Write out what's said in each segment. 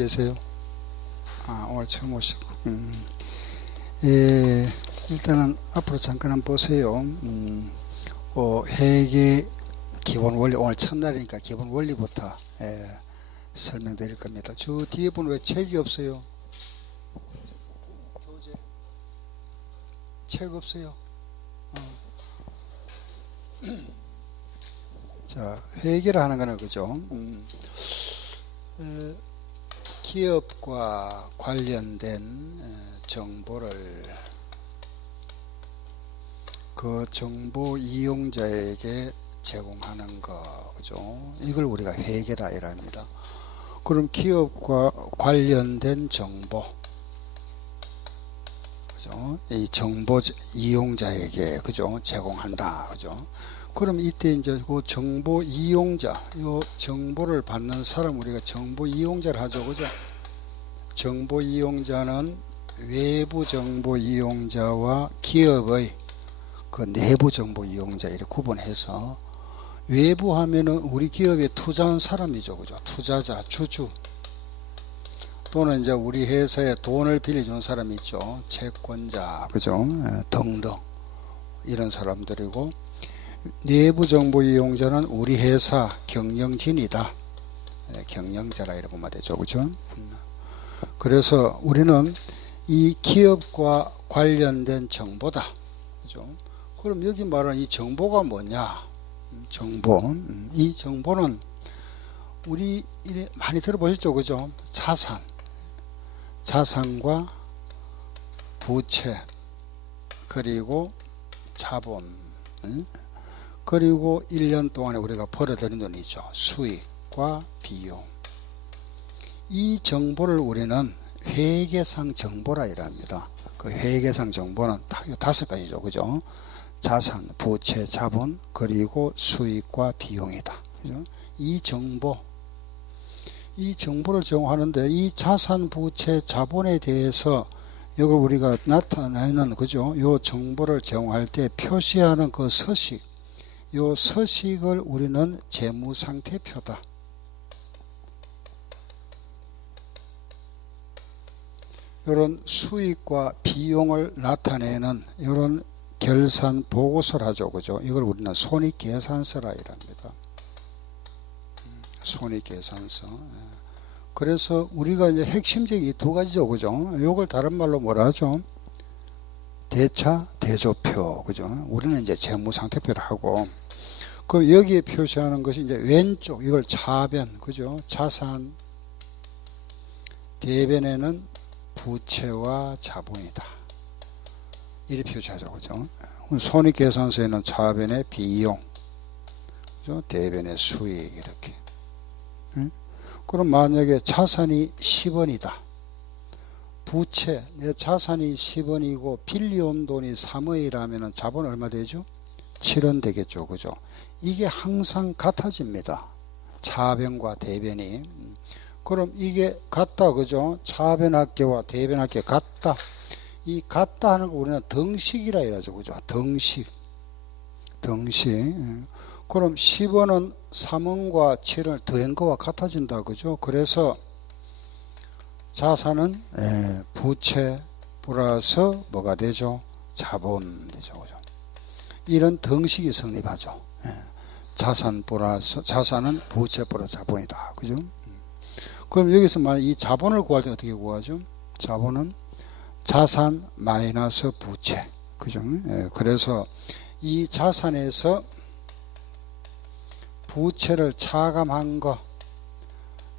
계세요? 오늘 처음 오시고. 예, 일단은 앞으로 잠깐 한번 보세요. 회계 기본 원리, 오늘 첫날이니까 기본 원리부터 설명드릴 겁니다. 저 뒤에 보면 왜 책이 없어요? 교재 책 없어요? 자, 회계를 하는 거는 그죠? 기업과 관련된 정보를 그 정보 이용자에게 제공하는 거, 그죠? 이걸 우리가 회계다 이랍니다. 그럼 기업과 관련된 정보, 그죠? 이 정보 이용자에게, 그죠? 제공한다, 그죠? 그럼 이때 이제 그 정보 이용자, 요 정보를 받는 사람 우리가 정보 이용자를 하죠, 그죠? 정보 이용자는 외부 정보 이용자와 기업의 그 내부 정보 이용자 이렇게 구분해서, 외부 하면은 우리 기업에 투자한 사람이죠, 그죠? 투자자, 주주, 또는 이제 우리 회사에 돈을 빌려준 사람이 있죠, 채권자, 그죠? 등등 이런 사람들이고, 내부 정보 이용자는 우리 회사 경영진이다, 경영자라 이렇게 보면 되죠, 그죠? 그래서 우리는 이 기업과 관련된 정보다, 그죠? 그럼 여기 말하는 이 정보가 뭐냐? 정보, 이 정보는 우리 많이 들어보셨죠, 그죠? 자산과 부채, 그리고 자본, 그리고 1년 동안에 우리가 벌어들인 돈이죠, 수익과 비용. 이 정보를 우리는 회계상 정보라 이랍니다. 그 회계상 정보는 딱 5가지죠, 그죠? 자산, 부채, 자본, 그리고 수익과 비용이다, 그죠? 이 정보를 제공하는데, 이 자산, 부채, 자본에 대해서 이걸 우리가 나타내는, 그죠? 요 정보를 제공할 때 표시하는 그 서식, 요 서식을 우리는 재무상태표다. 이런 수익과 비용을 나타내는 이런 결산 보고서를 하죠, 그죠? 이걸 우리는 손익계산서라 이랍니다. 손익계산서. 그래서 우리가 이제 핵심적인 이 2가지죠, 그죠? 이걸 다른 말로 뭐라 하죠? 대차, 대조표, 그죠? 우리는 이제 재무상태표를 하고, 그럼 여기에 표시하는 것이 이제 왼쪽, 이걸 차변, 그죠? 자산, 대변에는 부채와 자본이다, 이렇게 표시하죠, 그죠? 손익계산서에는 차변의 비용, 그죠? 대변의 수익, 이렇게. 그럼 만약에 자산이 10원이다. 부채, 내 자산이 10원이고 빌려온 돈이 3원이라면 자본 얼마 되죠? 7원 되겠죠, 그죠? 이게 항상 같아집니다, 차변과 대변이. 그럼 이게 같다, 그죠? 차변합계와 대변합계 같다. 이 같다 하는 거 우리는 등식이라 이러죠, 그죠? 등식. 그럼 10원은 3원과 7원을 더한 거와 같아진다, 그죠? 그래서 자산은 부채 플러스 뭐가 되죠? 자본 되죠, 그죠? 이런 등식이 성립하죠. 자산 플러스, 자산은 부채 플러스 자본이다, 그죠? 그럼 여기서 만약 이 자본을 구할 때 어떻게 구하죠? 자본은 자산 마이너스 부채, 그죠? 그래서 이 자산에서 부채를 차감한 거,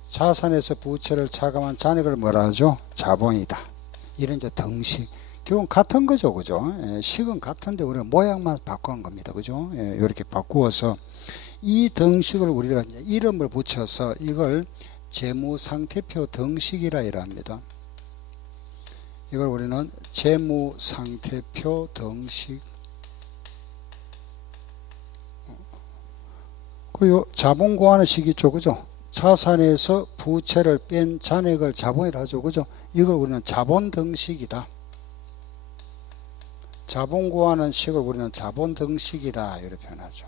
자산에서 부채를 차감한 잔액을 뭐라 하죠? 자본이다. 이런 이제 등식. 결국은 같은 거죠, 그죠? 식은 같은데 우리가 모양만 바꾼 겁니다, 그죠? 이렇게 바꾸어서 이 등식을 우리가 이제 이름을 붙여서 이걸 재무상태표 등식이라 이랍니다. 이걸 우리는 재무상태표 등식. 그리고 자본 구하는 식 있죠, 그죠? 자산에서 부채를 뺀 잔액을 자본이라 하죠, 그죠? 이걸 우리는 자본 등식이다. 자본 구하는 식을 우리는 자본 등식이다, 이렇게 표현하죠.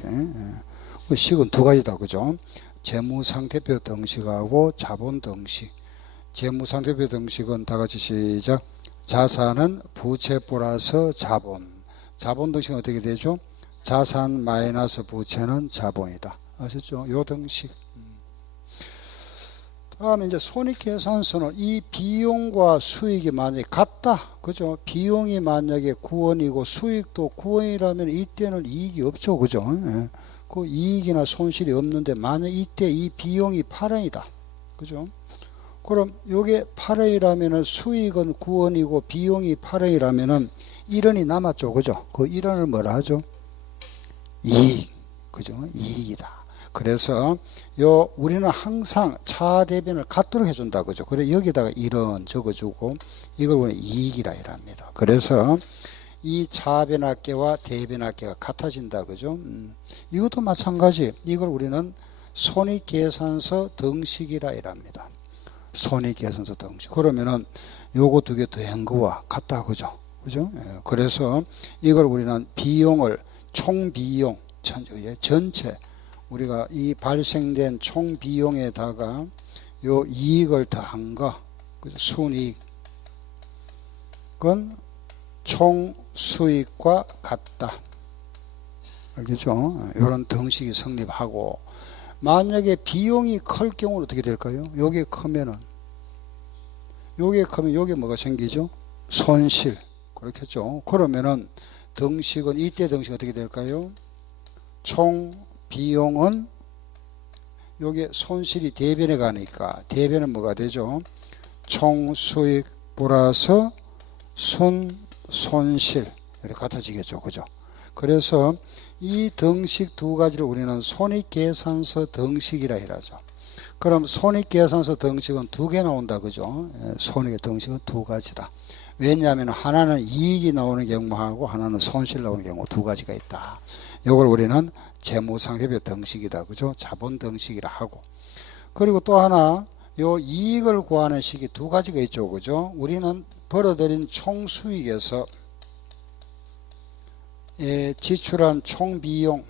이렇게. 식은 2가지다, 그죠? 재무상태표 등식하고 자본 등식. 재무상대표 등식은 다 같이 시작. 자산은 부채 플러스 자본. 자본 등식은 어떻게 되죠? 자산 마이너스 부채는 자본이다. 아셨죠? 요 등식. 다음에 이제 손익계산서는 이 비용과 수익이 만약에 같다. 그죠? 비용이 만약에 9원이고 수익도 9원이라면 이때는 이익이 없죠. 그죠? 예. 그 이익이나 손실이 없는데 만약 이때 이 비용이 8원이다. 그죠? 그럼 요게 8원이라면은 수익은 9원이고 비용이 8원이라면은 1원이 남았죠. 그죠? 그 1원을 뭐라 하죠? 이익. 그죠? 이익이다. 그래서 요 우리는 항상 차 대변을 같도록 해준다. 그죠? 그래 여기다가 1원 적어주고 이걸 우리는 이익이라 이랍니다. 그래서 이 차변합계와 대변합계가 같아진다. 그죠? 이것도 마찬가지. 이걸 우리는 손익계산서 등식이라 이랍니다. 손익계산서 등식. 그러면은 요거 두 개 더한 거와 같다. 그죠? 그죠? 예. 그래서 이걸 우리는 비용을 총비용 전체 우리가 이 발생된 총비용에다가 요 이익을 더한 거, 순이익은 총수익과 같다. 알겠죠? 이런 등식이 성립하고, 만약에 비용이 클 경우는 어떻게 될까요? 요게 크면은, 요게 뭐가 생기죠? 손실. 그렇겠죠? 그러면은 등식은, 이때 등식 어떻게 될까요? 총 비용은 요게 손실이 대변에 가니까 대변은 뭐가 되죠? 총수익 플러스 순손실 이렇게 같아지겠죠. 그죠? 그래서 이 등식 두 가지를 우리는 손익계산서 등식이라 해라죠. 그럼 손익계산서 등식은 두 개 나온다. 그죠? 손익의 등식은 두 가지다. 왜냐하면 하나는 이익이 나오는 경우하고 하나는 손실 나오는 경우 두 가지가 있다. 이걸 우리는 재무상대표 등식이다. 그죠? 자본 등식이라 하고. 그리고 또 하나, 요 이익을 구하는 식이 두 가지가 있죠. 그죠? 우리는 벌어들인 총수익에서 지출한 총비용,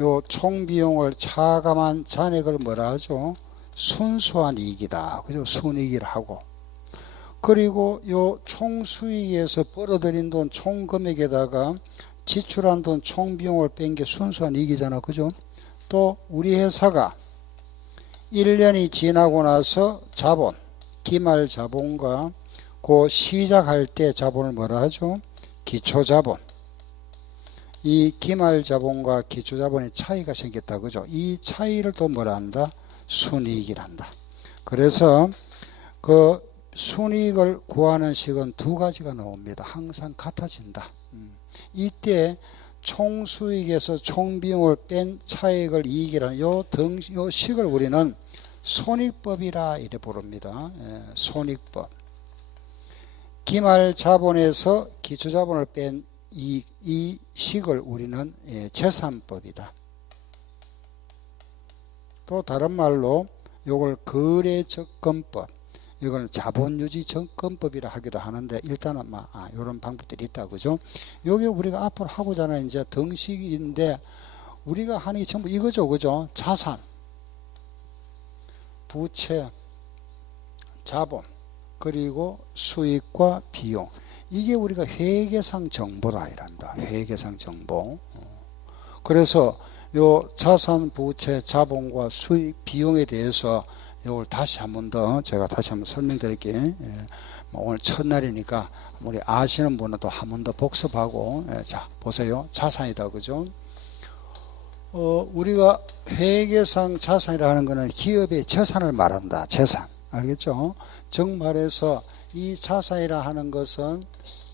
요 총비용을 차감한 잔액을 뭐라 하죠? 순수한 이익이다. 그죠? 순이익이라 하고. 그리고 요 총수익에서 벌어들인 돈 총금액에다가 지출한 돈 총비용을 뺀 게 순수한 이익이잖아. 그죠? 또 우리 회사가 1년이 지나고 나서 자본, 기말 자본과 그 시작할 때 자본을 뭐라 하죠? 기초자본. 이 기말 자본과 기초자본의 차이가 생겼다. 그죠? 이 차이를 또 뭐라 한다? 순이익이란다. 그래서 그 순이익을 구하는 식은 두 가지가 나옵니다. 항상 같아진다. 이때 총수익에서 총비용을 뺀 차익을 이익이라는 요 식을 우리는 손익법이라 이래 부릅니다. 손익법. 기말 자본에서 기초자본을 뺀 이 식을 우리는 재산법이다. 또 다른 말로 요걸 거래접근법, 이거는 자본유지접근법이라 하기도 하는데 일단은 이런 방법들이 있다. 그죠? 요게 우리가 앞으로 하고자 하는 이제 등식인데 우리가 하는 게 전부 이거죠. 그죠? 자산, 부채, 자본, 그리고 수익과 비용. 이게 우리가 회계상 정보다 이란다. 회계상 정보. 그래서 요 자산, 부채, 자본과 수익, 비용에 대해서 이걸 다시 한 번 더 제가 다시 한번 설명드릴게요. 오늘 첫날이니까 우리 아시는 분은 또 한 번 더 복습하고. 자 보세요. 자산이다. 그죠? 우리가 회계상 자산이라는 것은 기업의 재산을 말한다. 재산. 알겠죠? 정말해서 이 자산이라 하는 것은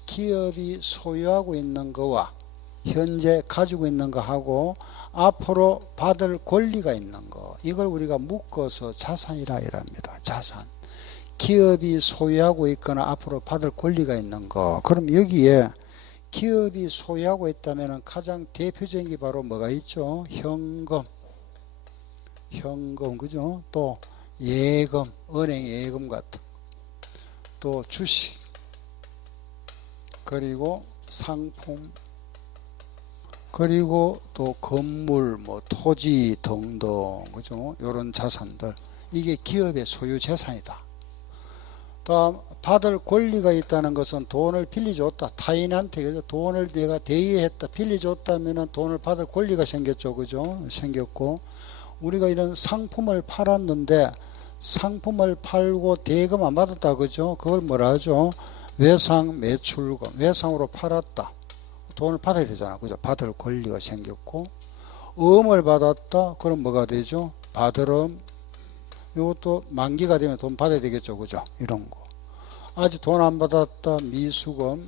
기업이 소유하고 있는 거와 현재 가지고 있는 거하고 앞으로 받을 권리가 있는 거, 이걸 우리가 묶어서 자산이라 이랍니다. 자산. 기업이 소유하고 있거나 앞으로 받을 권리가 있는 거. 그럼 여기에 기업이 소유하고 있다면 가장 대표적인 게 바로 뭐가 있죠? 현금, 그죠? 또 예금, 은행 예금 같은 거, 또 주식, 그리고 상품, 그리고 또 건물, 토지 등등, 그죠? 요런 자산들. 이게 기업의 소유 재산이다. 다음 받을 권리가 있다는 것은 돈을 빌려줬다. 타인한테 그죠? 돈을 내가 대여했다. 빌려줬다면은 돈을 받을 권리가 생겼죠. 그죠? 생겼고 우리가 이런 상품을 팔았는데 상품을 팔고 대금 안 받았다. 그죠? 그걸 뭐라 하죠? 외상 매출금. 외상으로 팔았다. 돈을 받아야 되잖아. 그죠? 받을 권리가 생겼고 어음을 받았다. 그럼 뭐가 되죠? 받을음. 이것도 만기가 되면 돈 받아야 되겠죠. 그죠? 이런 거. 아직 돈 안 받았다. 미수금.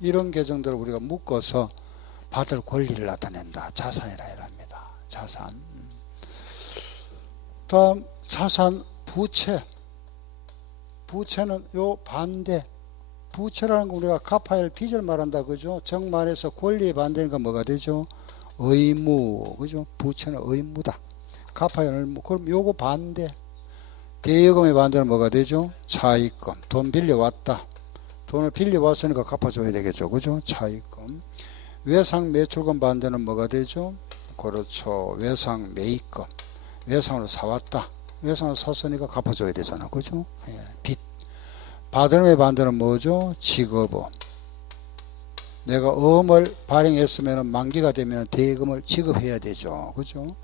이런 계정들을 우리가 묶어서 받을 권리를 나타낸다. 자산이라 이랍니다. 자산. 다음 자산 부채. 부채는 요 반대. 부채라는 거 우리가 갚아야 할 빚을 말한다. 그죠? 정말해서 권리에 반대는 건 뭐가 되죠? 의무. 그죠? 부채는 의무다. 갚아야 할 의무. 그럼 요거 반대. 대여금의 반대는 뭐가 되죠? 차입금. 돈 빌려왔다. 돈을 빌려왔으니까 갚아줘야 되겠죠. 그죠? 차입금. 외상 매출금 반대는 뭐가 되죠? 그렇죠. 외상 매입금. 외상으로 사왔다. 외상으로 샀으니까 갚아줘야 되잖아. 그죠? 예. 빚. 받음의 반대는 뭐죠? 지급음. 내가 어음을 발행했으면 만기가 되면 대금을 지급해야 되죠. 그죠?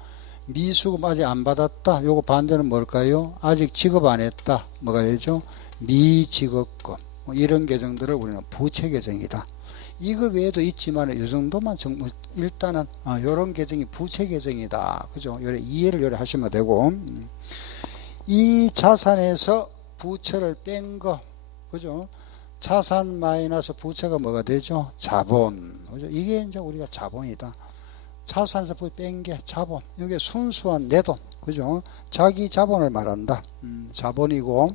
미수금 아직 안 받았다. 요거 반대는 뭘까요? 아직 지급 안 했다. 뭐가 되죠? 미지급금. 이런 계정들을 우리는 부채 계정이다. 이거 외에도 있지만 이 정도만 일단은 요런 계정이 부채 계정이다. 그죠? 요래 이해를 요래 하시면 되고 이 자산에서 부채를 뺀 거. 그죠? 자산 마이너스 부채가 뭐가 되죠? 자본. 그죠? 이게 이제 우리가 자본이다. 자산에서 뺀 게 자본. 이게 순수한 내 돈. 그죠? 자기 자본을 말한다. 자본이고.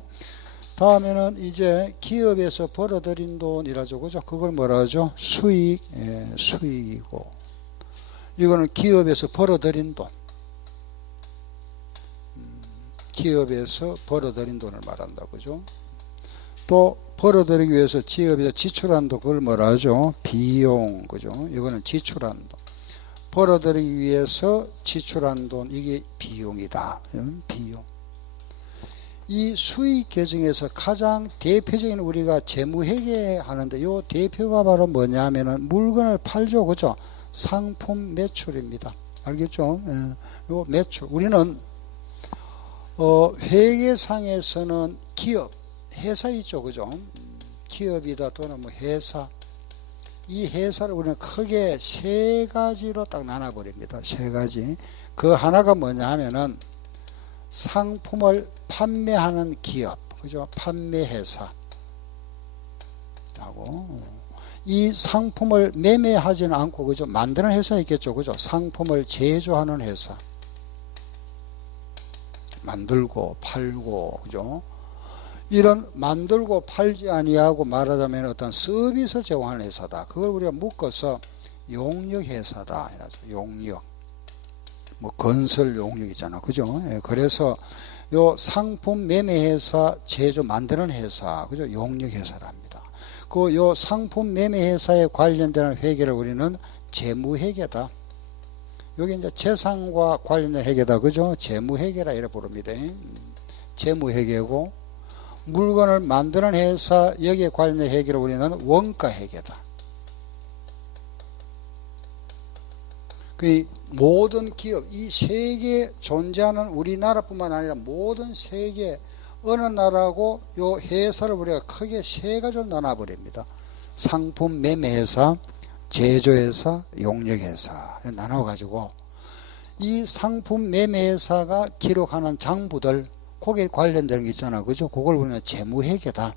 다음에는 이제 기업에서 벌어들인 돈이라죠. 그죠? 그걸 뭐라 하죠? 수익. 예, 수익이고. 이거는 기업에서 벌어들인 돈. 기업에서 벌어들인 돈을 말한다. 그죠? 또 벌어들이기 위해서 기업에서 지출한 돈 그걸 뭐라 하죠? 비용. 그죠? 이거는 지출한 돈. 벌어들이기 위해서 지출한 돈 이게 비용이다. 비용. 이 수익 계정에서 가장 대표적인 우리가 재무회계 하는데 요 대표가 바로 뭐냐면은 물건을 팔죠. 그죠? 상품 매출입니다. 알겠죠? 예. 요 매출. 우리는 회계상에서는 기업 회사 있죠. 그죠? 기업이다 또는 뭐 회사. 이 회사를 우리는 크게 세 가지로 딱 나눠버립니다. 세 가지. 그 하나가 뭐냐 하면은 상품을 판매하는 기업. 그죠? 판매회사. 하고 이 상품을 매매하지는 않고 그죠? 만드는 회사 있겠죠. 그죠? 상품을 제조하는 회사. 만들고 팔고 그죠? 이런 만들고 팔지 아니하고 말하자면 어떤 서비스 제공하는 회사다. 그걸 우리가 묶어서 용역회사다. 이라죠. 용역. 뭐 건설 용역 있잖아. 그죠? 예, 그래서 요 상품 매매회사 제조 만드는 회사. 그죠? 용역회사랍니다. 그 요 상품 매매회사에 관련되는 회계를 우리는 재무회계다. 여기 이제 재산과 관련된 회계다. 그죠? 재무회계라 이래 부릅니다. 재무회계고 물건을 만드는 회사 여기에 관련된 회계를 우리는 원가회계다. 그 모든 기업 이 세계에 존재하는 우리나라뿐만 아니라 모든 세계 어느 나라고 요 회사를 우리가 크게 세 가지로 나눠버립니다. 상품 매매회사, 제조회사, 용역회사 나눠가지고 이 상품 매매회사가 기록하는 장부들 거기에 관련된 게 있잖아. 그죠? 그걸 우리는 재무회계다.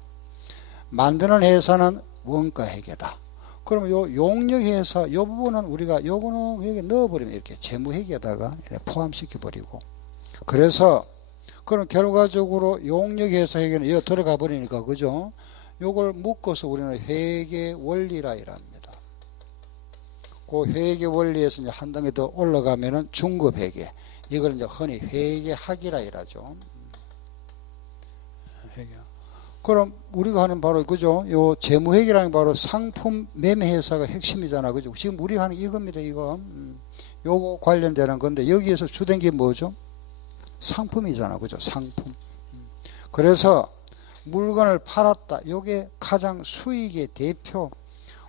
만드는 회사는 원가회계다. 그러면 요 용역회사 요 부분은 우리가 요거는 회계 넣어버리면 이렇게 재무회계에다가 이렇게 포함시켜버리고 그래서 그럼 결과적으로 용역회사 회계는 여기 들어가 버리니까 그죠? 요걸 묶어서 우리는 회계 원리라 이랍니다. 그 회계 원리에서 이제 한 단계 더 올라가면은 중급 회계. 이걸 이제 흔히 회계학이라 이라죠. 회계. 그럼 우리가 하는 바로 그죠? 요 재무회계라는 바로 상품 매매회사가 핵심이잖아. 그죠? 지금 우리가 하는 이겁니다. 이거. 요거 관련되는 건데 여기에서 주된 게 뭐죠? 상품이잖아. 그죠? 상품. 그래서 물건을 팔았다. 요게 가장 수익의 대표.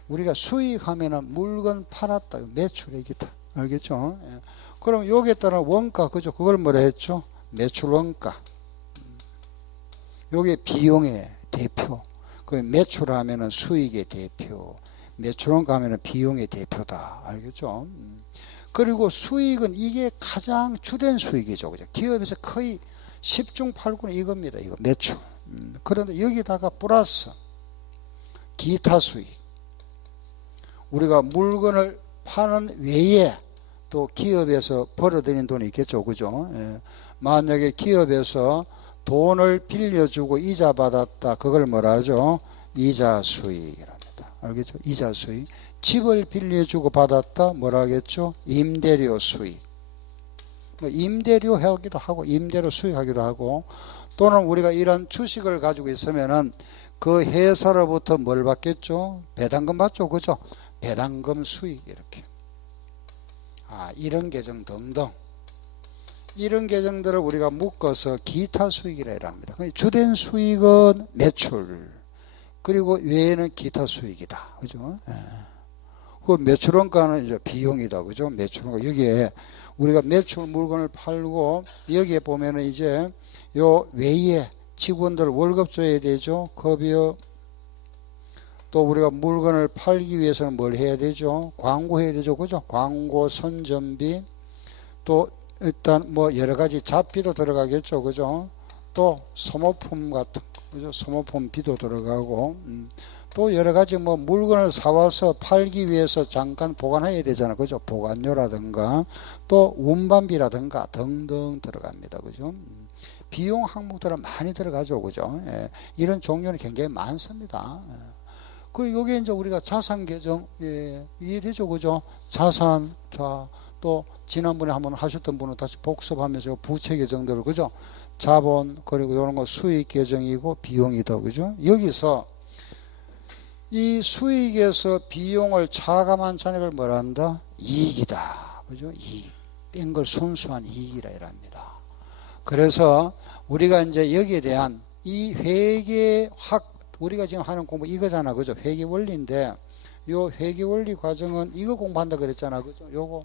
우리가 수익하면은 물건 팔았다. 매출액이다. 알겠죠? 예. 그럼 요게 따른 원가. 그죠? 그걸 뭐라 했죠? 매출 원가. 요게 비용의 대표. 그 매출하면은 수익의 대표. 매출원가 하면은 비용의 대표다. 알겠죠? 그리고 수익은 이게 가장 주된 수익이죠. 그죠? 기업에서 거의 10중 8구는 이겁니다. 이거 매출. 그런데 여기다가 플러스 기타 수익. 우리가 물건을 파는 외에 또 기업에서 벌어들인 돈이 있겠죠. 그죠? 예. 만약에 기업에서 돈을 빌려주고 이자 받았다. 그걸 뭐라 하죠? 이자 수익이랍니다. 알겠죠? 이자 수익. 집을 빌려주고 받았다. 뭐라 하겠죠? 임대료 수익. 임대료 하기도 하고 임대료 수익하기도 하고 또는 우리가 이런 주식을 가지고 있으면은 그 회사로부터 뭘 받겠죠? 배당금 받죠. 그죠? 배당금 수익 이렇게. 이런 계정 등등. 이런 계정들을 우리가 묶어서 기타 수익이라 합니다. 주된 수익은 매출. 그리고 외에는 기타 수익이다. 그죠? 예. 그 매출원가는 이제 비용이다. 그죠? 매출원가. 여기에 우리가 매출 물건을 팔고 여기에 보면은 이제 요 외에 직원들 월급 줘야 되죠. 급여. 또 우리가 물건을 팔기 위해서는 뭘 해야 되죠? 광고해야 되죠. 그죠? 광고 선전비. 또 일단 뭐 여러 가지 잡비도 들어가겠죠. 그죠? 또 소모품 같은 그죠? 소모품비도 들어가고 또 여러 가지 뭐 물건을 사와서 팔기 위해서 잠깐 보관해야 되잖아. 그죠? 보관료라든가 또 운반비라든가 등등 들어갑니다. 그죠? 비용 항목들은 많이 들어가죠. 그죠? 예. 이런 종류는 굉장히 많습니다. 예. 그리고 요게 이제 우리가 자산 계정, 예, 이해되죠? 그죠? 자산, 자, 또 지난번에 한번 하셨던 분은 다시 복습하면서 부채 계정들을, 그죠? 자본, 그리고 이런 거 수익 계정이고 비용이다. 그죠? 여기서 이 수익에서 비용을 차감한 잔액을 뭐라 한다? 이익이다. 그죠? 이익. 뺀 걸 순수한 이익이라 합니다. 그래서 우리가 이제 여기에 대한 이 회계학, 우리가 지금 하는 공부 이거잖아. 그죠? 회계 원리인데, 요 회계 원리 과정은 이거 공부한다 그랬잖아. 그죠? 요거,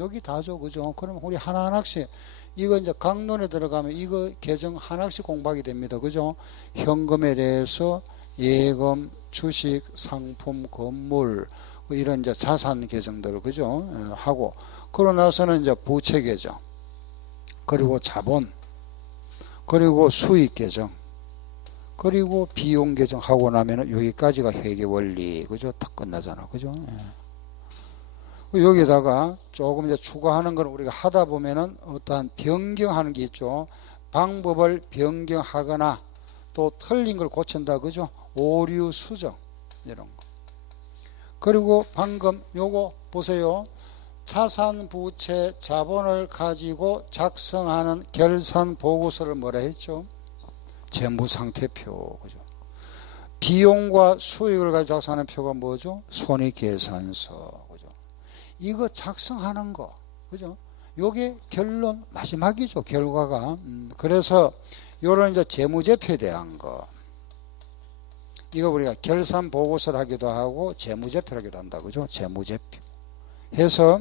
여기 다죠. 그죠? 그럼 우리 하나하나씩, 이거 이제 강론에 들어가면 이거 계정 하나씩 공부하게 됩니다. 그죠? 현금에 대해서 예금, 주식, 상품, 건물, 이런 이제 자산 계정들을, 그죠? 하고, 그러고 나서는 이제 부채 계정, 그리고 자본, 그리고 수익 계정, 그리고 비용 계정 하고 나면은 여기까지가 회계 원리. 그죠? 딱 끝나잖아. 그죠? 예. 여기다가 조금 이제 추가하는 걸 우리가 하다 보면은 어떠한 변경하는 게 있죠. 방법을 변경하거나 또 틀린 걸 고친다. 그죠? 오류 수정. 이런 거. 그리고 방금 요거 보세요. 자산, 부채, 자본을 가지고 작성하는 결산 보고서를 뭐라 했죠? 재무상태표. 그죠? 비용과 수익을 가지고 작성하는 표가 뭐죠? 손익계산서. 그죠? 이거 작성하는 거. 그죠? 요게 결론 마지막이죠. 결과가. 그래서 요런 이제 재무제표에 대한 거. 이거 우리가 결산 보고서를 하기도 하고 재무제표를 하기도 한다. 그죠? 재무제표. 해서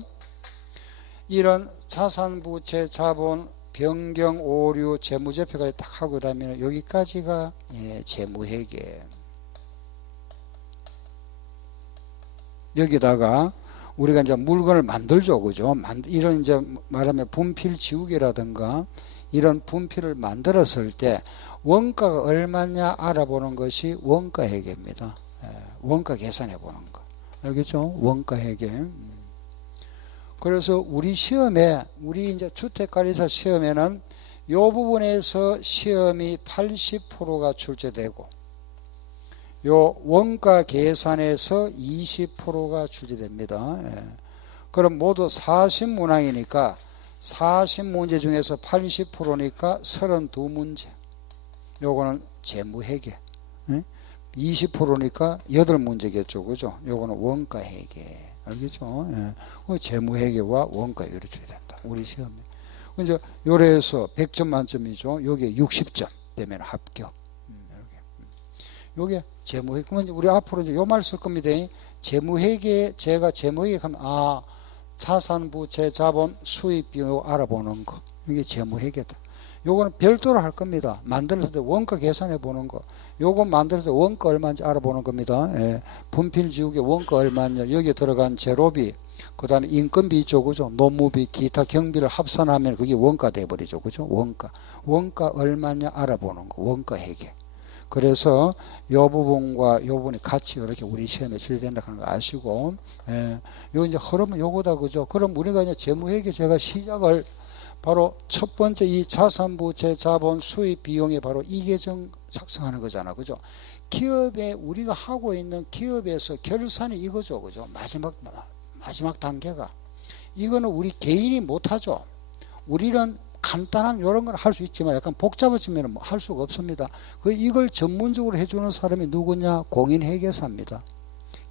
이런 자산, 부채, 자본, 변경, 오류, 재무제표까지 딱 하고 나면 여기까지가 예, 재무회계. 여기다가 우리가 이제 물건을 만들죠. 그죠? 이런 이제 말하면 분필 지우개라든가 이런 분필을 만들었을 때 원가가 얼마냐 알아보는 것이 원가회계입니다. 예, 원가 계산해 보는 거. 알겠죠? 원가회계. 그래서 우리 시험에, 우리 이제 주택관리사 시험에는 요 부분에서 시험이 80%가 출제되고, 요 원가 계산에서 20%가 출제됩니다. 예. 그럼 모두 40문항이니까 40문제 중에서 80%니까 32문제. 요거는 재무회계. 예? 20%니까 8문제겠죠. 그죠? 요거는 원가회계. 알겠죠? 예. 재무회계와 원가 이렇게 줘야 된다. 우리 시험에. 이제 요래에서 100점 만점이죠. 요게 60점 되면 합격. 요게 재무회계. 그러면 우리 앞으로 이제 요 말 쓸 겁니다. 재무회계, 제가 재무회계 하면, 자산부채, 자본, 수입 비용 알아보는 거. 이게 재무회계다. 요거는 별도로 할 겁니다. 만들 때 원가 계산해 보는 거. 요거 만들 때 원가 얼마인지 알아보는 겁니다. 예. 분필 지우개 원가 얼마냐. 여기에 들어간 재료비, 그 다음에 인건비 있죠. 그죠? 노무비, 기타 경비를 합산하면 그게 원가 돼버리죠. 그죠? 원가 얼마냐 알아보는 거. 원가 회계. 그래서 요 부분과 요 부분이 같이 이렇게 우리 시험에 출제된다 하는 거 아시고, 예. 요 이제 흐름은 요거다. 그죠? 그럼 우리가 이제 재무회계 제가 시작을 바로 첫 번째 이 자산부채, 자본, 수입 비용이 바로 이 계정 작성하는 거잖아. 그죠? 기업에 우리가 하고 있는 기업에서 결산이 이거죠. 그죠? 마지막 단계가. 이거는 우리 개인이 못하죠. 우리는 간단한 이런 걸 할 수 있지만 약간 복잡해지면 할 수가 없습니다. 이걸 전문적으로 해주는 사람이 누구냐? 공인회계사입니다.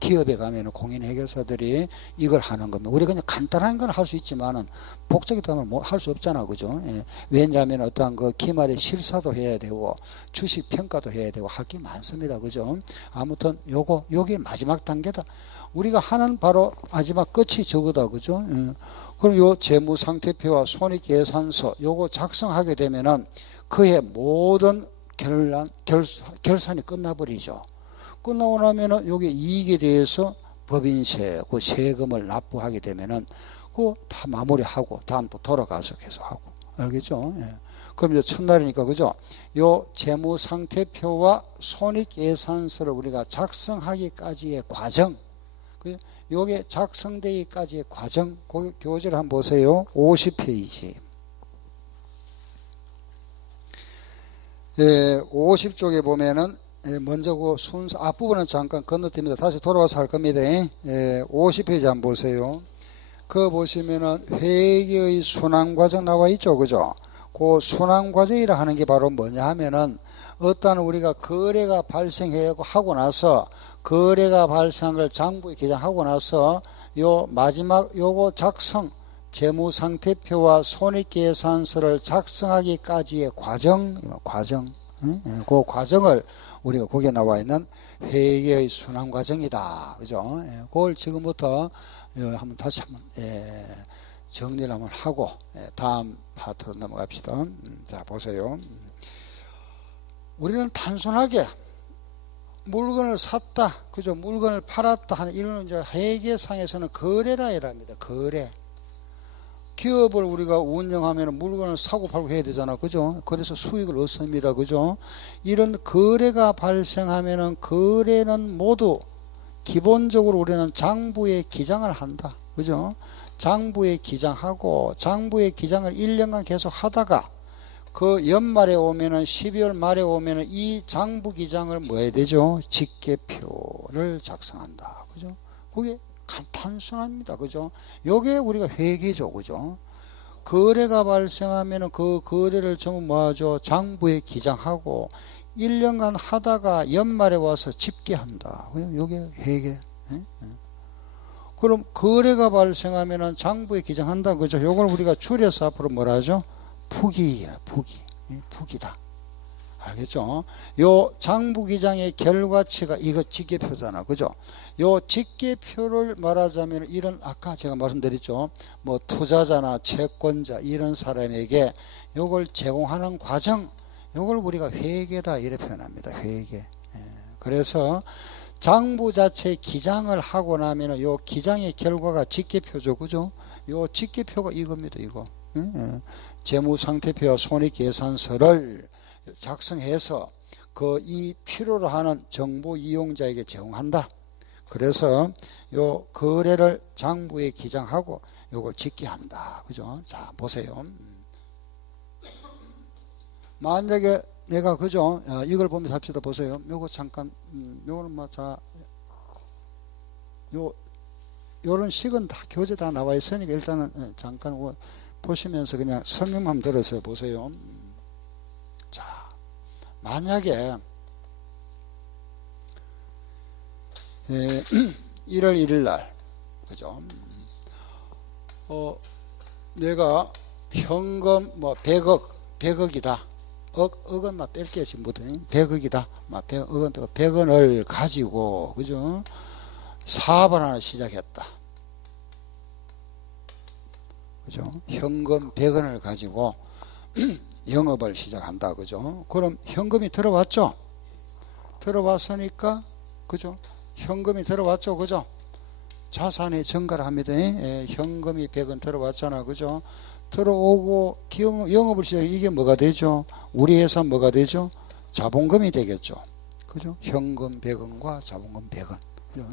기업에 가면 공인회계사들이 이걸 하는 겁니다. 우리가 그냥 간단한 건 할 수 있지만은 복잡하다면 뭐 할 수 없잖아. 그죠? 예. 왜냐하면 어떠한 그 기말에 실사도 해야 되고 주식 평가도 해야 되고 할 게 많습니다. 그죠? 아무튼 요게 마지막 단계다. 우리가 하는 바로 마지막 끝이 저거다. 그죠? 예. 그럼 요 재무상태표와 손익계산서 요거 작성하게 되면은 그의 모든 결산이 끝나버리죠. 끝나고 나면은 요게 이익에 대해서 법인세, 그 세금을 납부하게 되면은 그거 다 마무리하고 다음 또 돌아가서 계속하고. 알겠죠? 예. 그럼 이제 첫날이니까, 그죠? 요 재무상태표와 손익계산서를 우리가 작성하기까지의 과정. 요게 작성되기까지의 과정, 그 교재를 한번 보세요. 50페이지. 예, 50쪽에 보면은, 먼저 그 순서, 앞부분은 잠깐 건너뛰니다. 다시 돌아와서 할 겁니다. 예, 50페이지 한번 보세요. 그거 보시면은 회계의 순환과정 나와 있죠. 그죠? 그 순환과정이라 하는 게 바로 뭐냐 하면은, 어떤 우리가 거래가 발생하고 나서 거래가 발생한 걸 장부에 기장하고 나서 요 마지막 요거 작성 재무상태표와 손익계산서를 작성하기까지의 과정 그 과정을 우리가 거기에 나와 있는 회계의 순환 과정이다. 그죠? 그걸 지금부터 한번 다시 한번 정리를 한번 하고 다음 파트로 넘어갑시다. 자, 보세요. 우리는 단순하게 물건을 샀다, 그죠? 물건을 팔았다 하는 이런 이제 회계상에서는 거래라 이랍니다. 거래. 기업을 우리가 운영하면 물건을 사고 팔고 해야 되잖아, 그죠? 그래서 수익을 얻습니다, 그죠? 이런 거래가 발생하면은 거래는 모두 기본적으로 우리는 장부에 기장을 한다, 그죠? 장부에 기장하고 장부에 기장을 1년간 계속 하다가 그 연말에 오면은 12월 말에 오면은 이 장부 기장을 뭐 해야 되죠? 직계표를 작성한다. 그죠? 그게 단순합니다. 그죠? 요게 우리가 회계죠. 그죠? 거래가 발생하면은 그 거래를 전부 뭐 하죠? 장부에 기장하고 1년간 하다가 연말에 와서 집계한다. 요게 회계. 그럼 거래가 발생하면은 장부에 기장한다. 그죠? 요걸 우리가 줄여서 앞으로 뭐라 하죠? 푸기다. 알겠죠? 요 장부기장의 결과치가 이거 직계표잖아. 그죠? 요 직계표를 말하자면 이런 아까 제가 말씀드렸죠. 뭐 투자자나 채권자 이런 사람에게 요걸 제공하는 과정, 요걸 우리가 회계다 이렇게 표현합니다. 회계. 그래서 장부 자체 기장을 하고 나면 요 기장의 결과가 직계표죠. 그죠? 요 직계표가 이겁니다. 이거. 재무상태표와 손익계산서를 작성해서 이 필요로 하는 정보 이용자에게 제공한다. 그래서 요 거래를 장부에 기장하고 요걸 직계한다. 그죠? 자, 보세요. 만약에 내가 그죠? 이걸 보면서 합시다. 보세요. 요거 잠깐 요거는 뭐 자 요런 식은 다 교재 다 나와 있으니까 일단은 잠깐 보시면서 그냥 설명만 들어서 보세요. 자, 만약에 1월 1일 날, 그죠? 내가 현금 뭐 100억이다. 억은 막 뺄게 지금부터 100억이다. 막 100원을 가지고 그죠? 사업을 하나 시작했다. 그죠? 현금 100원을 가지고 영업을 시작한다. 그죠? 그럼 현금이 들어왔죠? 들어왔으니까 그죠? 현금이 들어왔죠. 그죠? 자산이 증가를 합니다. 현금이 100원 들어왔잖아. 그죠? 들어오고 영업을 시작. 이게 뭐가 되죠? 우리 회사 뭐가 되죠? 자본금이 되겠죠. 그죠? 현금 100원과 자본금 100원. 그죠?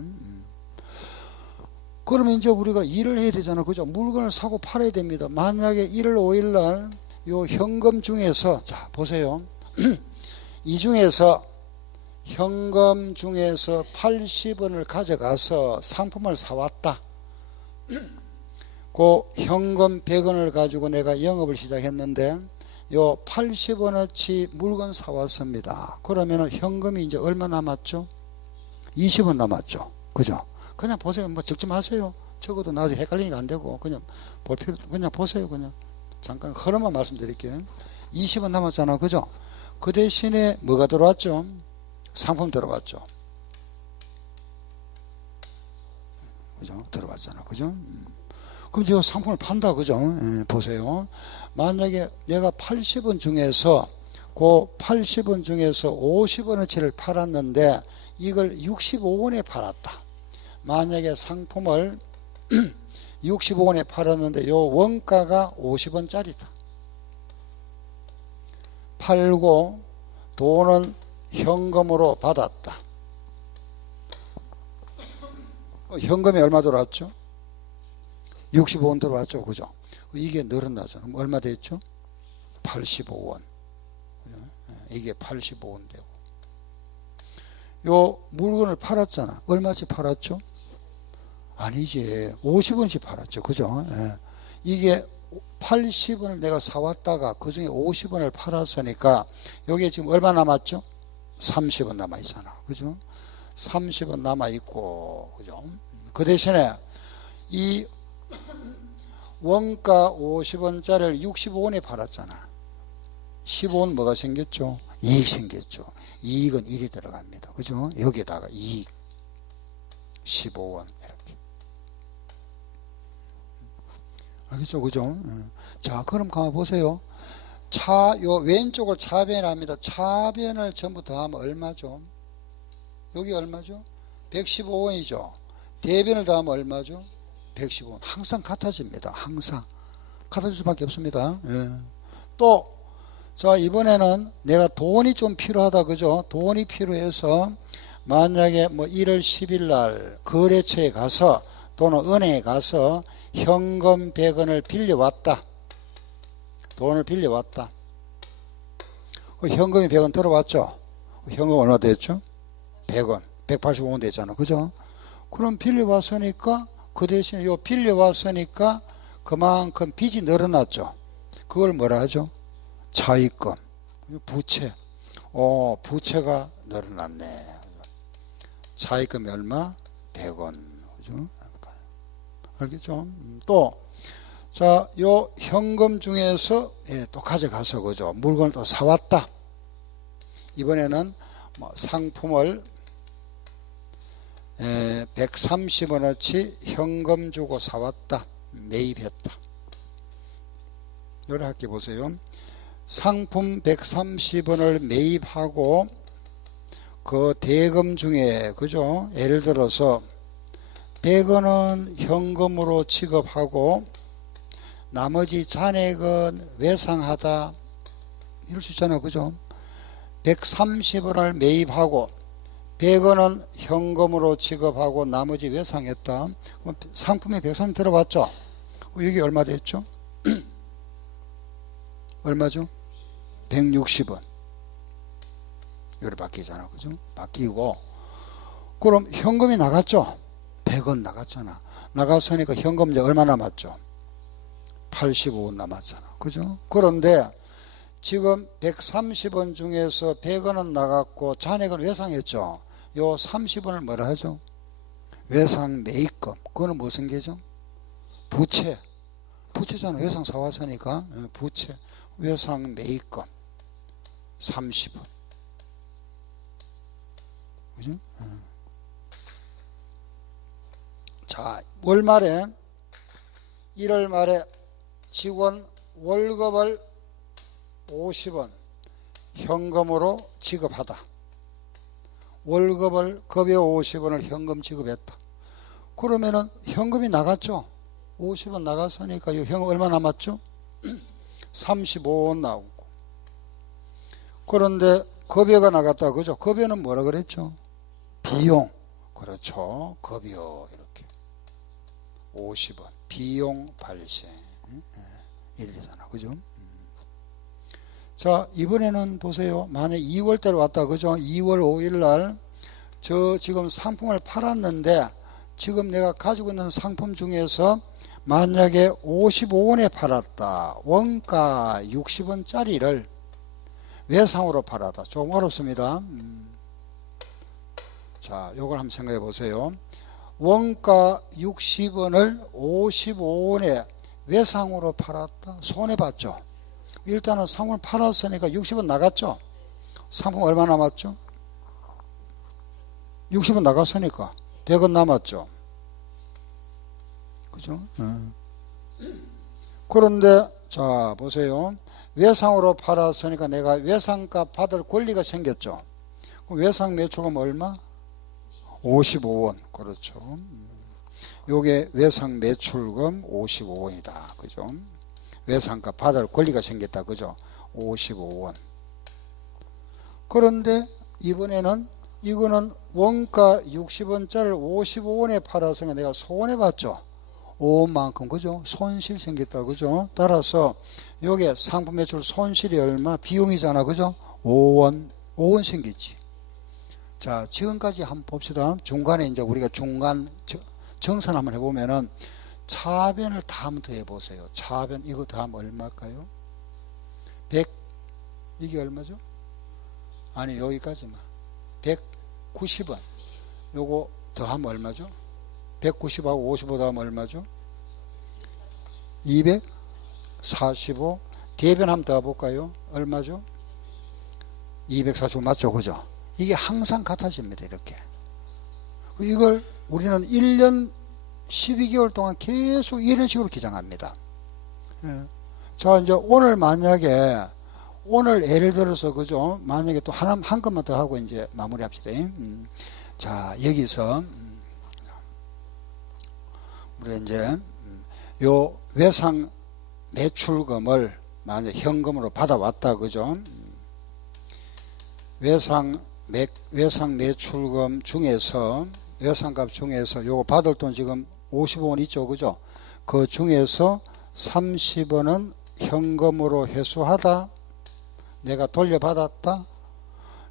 그러면 이제 우리가 일을 해야 되잖아. 그죠? 물건을 사고 팔아야 됩니다. 만약에 1월 5일 날 요 현금 중에서 자, 보세요. 이 중에서 현금 중에서 80원을 가져가서 상품을 사왔다. 그 현금 100원을 가지고 내가 영업을 시작했는데 요 80원어치 물건 사왔습니다. 그러면 현금이 이제 얼마 남았죠? 20원 남았죠. 그죠? 그냥 보세요. 뭐 적지 마세요. 적어도 나중에 헷갈리니까 안 되고 그냥 볼 필요 그냥 보세요. 그냥 잠깐 흐름만 말씀드릴게요. 20원 남았잖아. 그죠? 그 대신에 뭐가 들어왔죠? 상품 들어왔죠. 그죠? 들어왔잖아. 그죠? 그럼 이 상품을 판다. 그죠? 보세요. 만약에 내가 80원 중에서 그 80원 중에서 50원어치를 팔았는데 이걸 65원에 팔았다. 만약에 상품을 65원에 팔았는데 요 원가가 50원짜리다. 팔고 돈은 현금으로 받았다. 현금이 얼마 들어왔죠? 65원 들어왔죠. 그죠? 이게 늘어나죠. 그럼 얼마 됐죠? 85원. 이게 85원 되고. 요 물건을 팔았잖아. 얼마치 팔았죠? 아니지. 50원씩 팔았죠. 그죠? 이게 80원을 내가 사왔다가 그 중에 50원을 팔았으니까 여기에 지금 얼마 남았죠? 30원 남아있잖아. 그죠? 30원 남아있고, 그죠? 그 대신에 이 원가 50원짜리를 65원에 팔았잖아. 15원 뭐가 생겼죠? 이익 생겼죠. 이익은 1이 들어갑니다. 그죠? 여기다가 이익 15원 이렇게. 알겠죠? 그죠? 자, 그럼 가만 보세요. 요 왼쪽을 차변합니다. 차변을 전부 더하면 얼마죠? 여기 얼마죠? 115원이죠. 대변을 더하면 얼마죠? 115원. 항상 같아집니다. 항상. 같아질 수밖에 없습니다. 또, 자, 이번에는 내가 돈이 좀 필요하다. 그죠? 돈이 필요해서 만약에 뭐 1월 10일 날 거래처에 가서 또는 은행에 가서 현금 100원을 빌려왔다. 돈을 빌려왔다. 현금이 100원 들어왔죠? 현금 얼마 됐죠? 100원. 185원 됐잖아. 그죠? 그럼 빌려왔으니까 그 대신에 요 빌려왔으니까 그만큼 빚이 늘어났죠. 그걸 뭐라 하죠? 차입금. 부채. 부채가 늘어났네. 차입금이 얼마? 100원. 그죠? 알겠죠? 또, 자, 요 현금 중에서 또 가져가서 그죠? 물건을 또 사왔다. 이번에는 뭐 상품을 130원어치 현금 주고 사왔다. 매입했다. 이렇게 보세요. 상품 130원을 매입하고 그 대금 중에 그죠? 예를 들어서 100원은 현금으로 지급하고 나머지 잔액은 외상하다. 이럴 수 있잖아요. 그죠? 130원을 매입하고 100원은 현금으로 지급하고 나머지 외상했다. 상품에 130원 들어봤죠? 여기 얼마 됐죠? 얼마죠? 160원. 요리 바뀌잖아. 그죠? 바뀌고. 그럼 현금이 나갔죠? 100원 나갔잖아. 나갔으니까 현금 이제 얼마 남았죠? 85원 남았잖아. 그죠? 그런데 지금 130원 중에서 100원은 나갔고 잔액은 외상했죠. 요 30원을 뭐라 하죠? 외상 매입금. 그거는 무슨 계정? 부채. 부채잖아. 외상 사왔으니까 부채 외상 매입금 30원. 그죠? 자, 월말에 1월 말에 직원 월급을 50원 현금으로 지급하다. 월급을 급여 50원을 현금 지급했다. 그러면은 현금이 나갔죠. 50원 나갔으니까 이 현금 얼마 남았죠? 35원 나오고. 그런데 급여가 나갔다. 그죠? 급여는 뭐라 그랬죠? 비용. 그렇죠. 급여 이렇게 50원 비용 발생 이렇게잖아. 그죠? 자, 이번에는 보세요. 만약 2월달 왔다. 그죠? 2월 5일날 저 지금 상품을 팔았는데 지금 내가 가지고 있는 상품 중에서 만약에 55원에 팔았다. 원가 60원짜리를 외상으로 팔았다. 조금 어렵습니다. 자, 요걸 한번 생각해 보세요. 원가 60원을 55원에 외상으로 팔았다. 손해봤죠. 일단은 상품을 팔았으니까 60원 나갔죠. 상품 얼마 남았죠? 60원 나갔으니까 100원 남았죠. 그죠? 그런데 자 보세요. 외상으로 팔았으니까 내가 외상값 받을 권리가 생겼죠. 그럼 외상 매출금 얼마? 55원. 그렇죠. 요게 외상 매출금 55원이다. 그죠? 외상값 받을 권리가 생겼다. 그죠? 55원. 그런데 이번에는 이거는 원가 60원짜리를 55원에 팔아서 내가 손해봤죠. 5원만큼. 그죠? 손실 생겼다. 그죠? 따라서 요게 상품 매출 손실이 얼마? 비용이잖아. 그죠? 5원 생겼지. 자, 지금까지 한번 봅시다. 중간에 이제 우리가 중간 정산 한번 해보면은 차변을 다 한번 더 해보세요. 차변 이거 다 하면 얼마일까요? 100 이게 얼마죠? 아니 여기까지만 190원. 요거 더 하면 얼마죠? 190하고 55 더하면 얼마죠? 245. 대변 한번 더 해볼까요? 얼마죠? 245 맞죠? 그죠? 이게 항상 같아집니다. 이렇게. 이걸 우리는 1년 12개월 동안 계속 이런 식으로 기장합니다. 자, 이제 오늘 만약에 오늘 예를 들어서 그죠? 만약에 또 한 것만 더 하고 이제 마무리합시다. 자, 여기서 우리 이제 요 외상 매출금을 만약 현금으로 받아왔다. 그죠? 외상 매출금 중에서 외상값 중에서 요거 받을 돈 지금 55원 있죠. 그죠? 그 중에서 30원은 현금으로 회수하다. 내가 돌려받았다.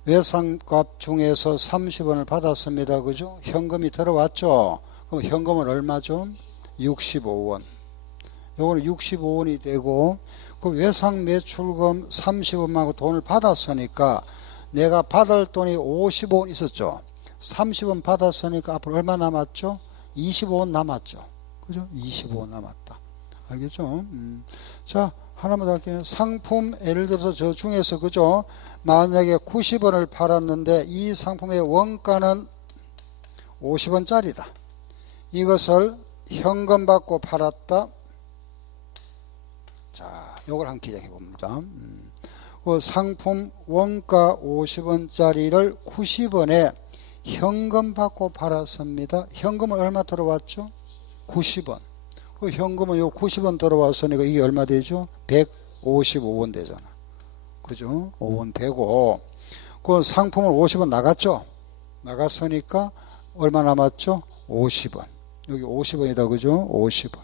외상값 중에서 30원을 받았습니다. 그죠? 현금이 들어왔죠. 그럼 현금은 얼마죠? 65원. 요거는 65원이 되고 그 외상 매출금 30원만고 돈을 받았으니까 내가 받을 돈이 55원 있었죠. 30원 받았으니까 앞으로 얼마 남았죠? 25원 남았죠. 그죠? 25원 남았다. 알겠죠? 자, 하나만 더 할게요. 상품, 예를 들어서 저 중에서, 그죠? 만약에 90원을 팔았는데 이 상품의 원가는 50원짜리다. 이것을 현금 받고 팔았다. 자, 요걸 한번 기억해 봅니다. 그 상품 원가 50원짜리를 90원에 현금 받고 팔았습니다. 현금은 얼마 들어왔죠? 90원. 그 현금은 요 90원 들어왔으니까 이게 얼마 되죠? 155원 되잖아. 그죠? 5원 되고, 그 상품은 50원 나갔죠? 나갔으니까 얼마 남았죠? 50원. 여기 50원이다. 그죠? 50원.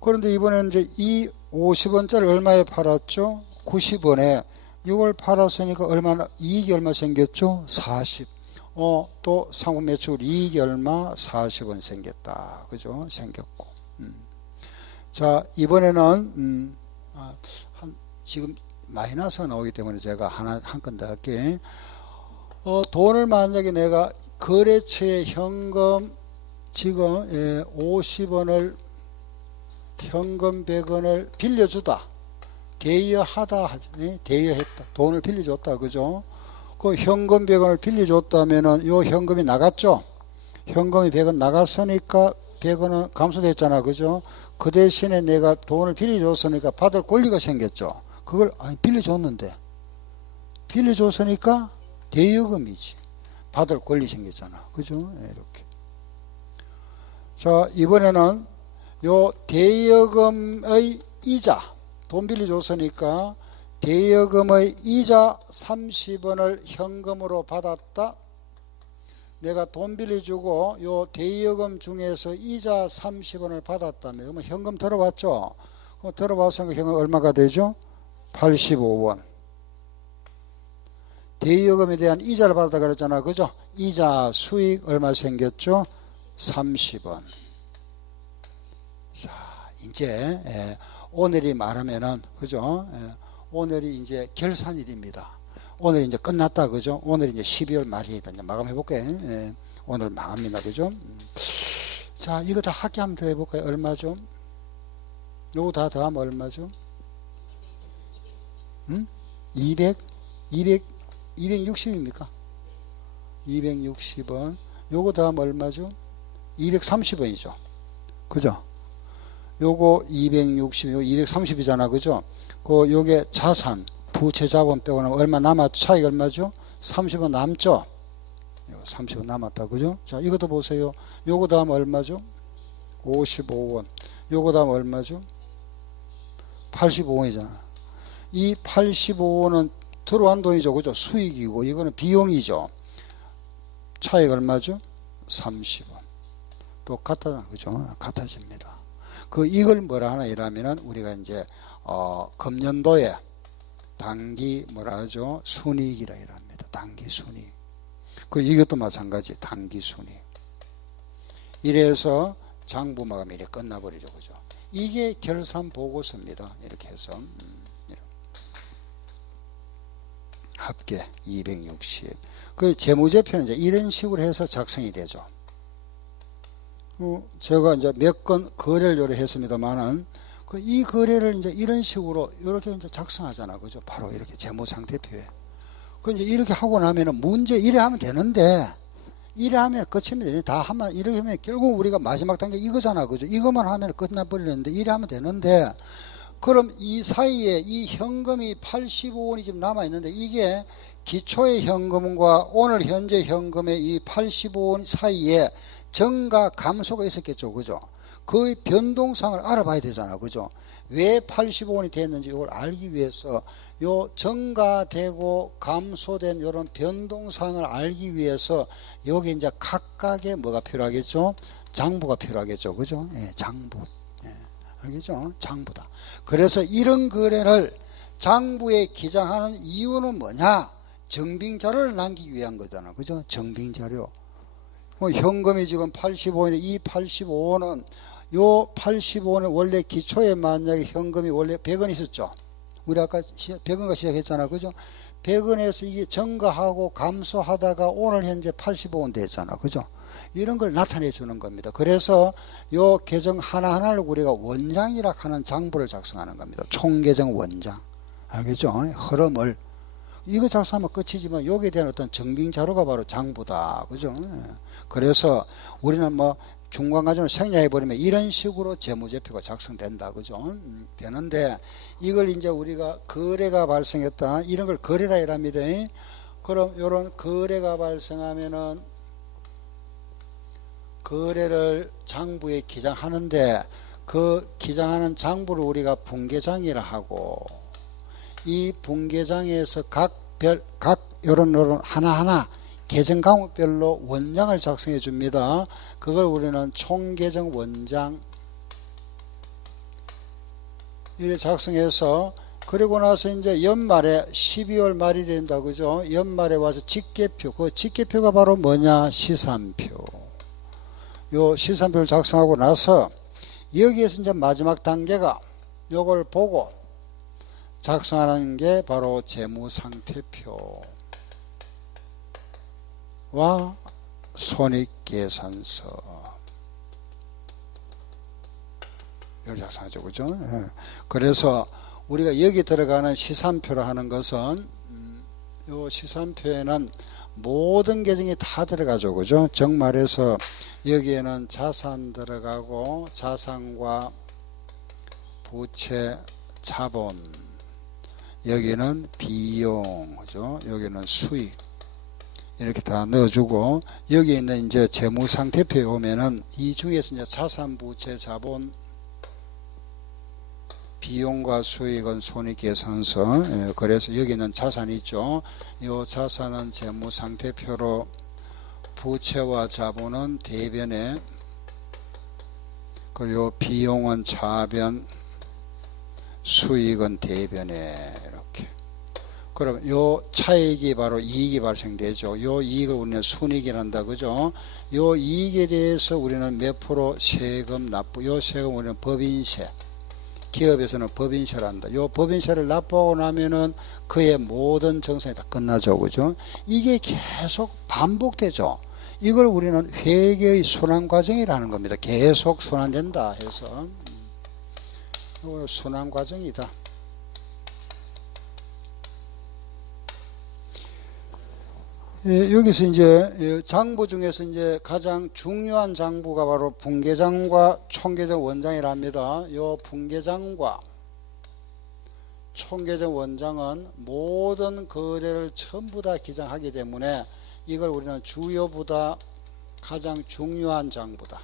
그런데 이번에는 이제 이 50원짜리 얼마에 팔았죠? 90원에 이걸 팔았으니까 얼마나 이익이 얼마 생겼죠? 40. 또 상품 매출 이익이 얼마? 40원 생겼다. 그죠? 생겼고. 자, 이번에는 지금 마이너스가 나오기 때문에 제가 한 건 더 할게. 돈을 만약에 내가 거래처에 현금 지금 50원을 현금 100원을 빌려주다. 대여하다. 대여했다. 돈을 빌려줬다. 그죠? 그 현금 100원을 빌려줬다면은 요 현금이 나갔죠? 현금이 100원 나갔으니까 100원은 감소됐잖아. 그죠? 그 대신에 내가 돈을 빌려줬으니까 받을 권리가 생겼죠. 그걸 빌려줬는데 빌려줬으니까 대여금이지. 받을 권리 생겼잖아. 그죠? 이렇게. 자, 이번에는 요 대여금의 이자, 돈 빌려줬으니까 대여금의 이자 30원을 현금으로 받았다. 내가 돈 빌려주고 요 대여금 중에서 이자 30원을 받았다며. 그러면 현금 들어왔죠? 들어왔으니까 현금 얼마가 되죠? 85원. 대여금에 대한 이자를 받았다 그랬잖아. 그죠? 이자 수익 얼마 생겼죠? 30원. 자, 이제 오늘이 말하면은 그죠? 오늘이 이제 결산일입니다. 오늘 이제 끝났다. 그죠? 오늘 이제 12월 말이다. 이제 마감해 볼게. 오늘 마감입니다. 그죠? 자, 이거 다 합계하면 더 해볼까요? 얼마죠? 요거 다 더하면 얼마죠? 260입니까? 260원. 요거 더하면 얼마죠? 230원이죠. 그죠? 요거 260, 요거 230이잖아. 그죠? 요게 자산, 부채 자본 빼고 나면 얼마 남았죠? 차이가 얼마죠? 30원 남죠? 30원 남았다. 그죠? 자, 이것도 보세요. 요거 다음 얼마죠? 55원. 요거 다음 얼마죠? 85원이잖아. 이 85원은 들어온 돈이죠. 그죠? 수익이고, 이거는 비용이죠. 차이가 얼마죠? 30원. 똑같다. 그죠? 같아집니다. 이걸 뭐라 하나 이러면은 우리가 이제, 금년도에 단기 뭐라 하죠? 순이익이라 이랍니다. 단기 순이익. 이것도 마찬가지. 단기 순이익. 이래서 장부 마감이 이렇게 끝나버리죠. 그죠? 이게 결산 보고서입니다. 이렇게 해서. 합계 260. 재무제표는 이제 이런 식으로 해서 작성이 되죠. 제가 이제 몇 건 거래를 요래 했습니다만은, 이 거래를 이제 이런 식으로 이렇게 이제 작성하잖아. 그죠? 바로 이렇게 재무상태표에. 이제 이렇게 하고 나면은 문제 이래 하면 되는데, 이래 하면 끝입니다. 다 하면, 이렇게 하면 결국 우리가 마지막 단계 이거잖아. 그죠? 이것만 하면 끝나버리는데, 이래 하면 되는데, 그럼 이 사이에 이 현금이 85원이 지금 남아있는데, 이게 기초의 현금과 오늘 현재 현금의 이 85원 사이에 증가 감소가 있었겠죠. 그죠? 그 변동상을 알아봐야 되잖아. 그죠? 왜 85원이 됐는지 이걸 알기 위해서 요 증가되고 감소된 이런 변동상을 알기 위해서 여기 이제 각각의 뭐가 필요하겠죠? 장부가 필요하겠죠. 그죠? 예, 장부. 예, 알겠죠? 장부다. 그래서 이런 거래를 장부에 기장하는 이유는 뭐냐? 정빙자료를 남기기 위한 거잖아. 그죠? 정빙자료. 현금이 지금 85원인데 이 85원은 요 85원은 원래 기초에 만약에 현금이 원래 100원 있었죠. 우리 아까 100원과 시작했잖아. 그죠? 100원에서 이게 증가하고 감소하다가 오늘 현재 85원 됐잖아. 그죠? 이런 걸 나타내 주는 겁니다. 그래서 요 계정 하나하나를 우리가 원장이라 하는 장부를 작성하는 겁니다. 총계정 원장. 알겠죠? 흐름을. 이거 작성하면 끝이지만 여기에 대한 어떤 정빙 자료가 바로 장부다. 그죠? 그래서 우리는 뭐 중간과정을 생략해버리면 이런 식으로 재무제표가 작성된다. 그죠? 되는데 이걸 이제 우리가 거래가 발생했다. 이런 걸 거래라 이랍니다. 그럼 이런 거래가 발생하면은 거래를 장부에 기장하는데 그 기장하는 장부를 우리가 분계장이라 하고 이 분계장에서 각 요런 하나하나 계정 과목별로 원장을 작성해 줍니다. 그걸 우리는 총계정 원장 이렇게 작성해서 그리고 나서 이제 연말에 12월 말이 된다. 그죠? 연말에 와서 직계표. 그 직계표가 바로 뭐냐? 시산표. 요 시산표를 작성하고 나서 여기에서 이제 마지막 단계가 요걸 보고 작성하는 게 바로 재무상태표와 손익계산서 이걸 작성하죠. 그죠? 예. 그래서 우리가 여기 들어가는 시산표라 하는 것은 요 시산표에는 모든 계정이 다 들어가죠. 그죠? 정말해서 여기에는 자산 들어가고 자산과 부채, 자본, 여기는 비용, 그죠? 여기는 수익 이렇게 다 넣어주고 여기 있는 이제 재무상태표에 오면은 이 중에서 이제 자산, 부채, 자본, 비용과 수익은 손익계산서. 예, 그래서 여기는 자산이 있죠. 이 자산은 재무상태표로 부채와 자본은 대변에 그리고 비용은 차변 수익은 대변에 이렇게. 그럼 요 차익이 바로 이익이 발생되죠. 요 이익을 우리는 순이익이란다. 그죠? 요 이익에 대해서 우리는 몇 프로 세금 납부. 요 세금 우리는 법인세. 기업에서는 법인세란다. 요 법인세를 납부하고 나면은 그의 모든 정산이 다 끝나죠. 그죠? 이게 계속 반복되죠. 이걸 우리는 회계의 순환 과정이라는 겁니다. 계속 순환된다 해서 순환 과정이다. 예, 여기서 이제 장부 중에서 이제 가장 중요한 장부가 바로 분계장과 총계정 원장이랍니다. 요 분계장과 총계정 원장은 모든 거래를 전부 다 기장하기 때문에 이걸 우리는 주요부다, 가장 중요한 장부다.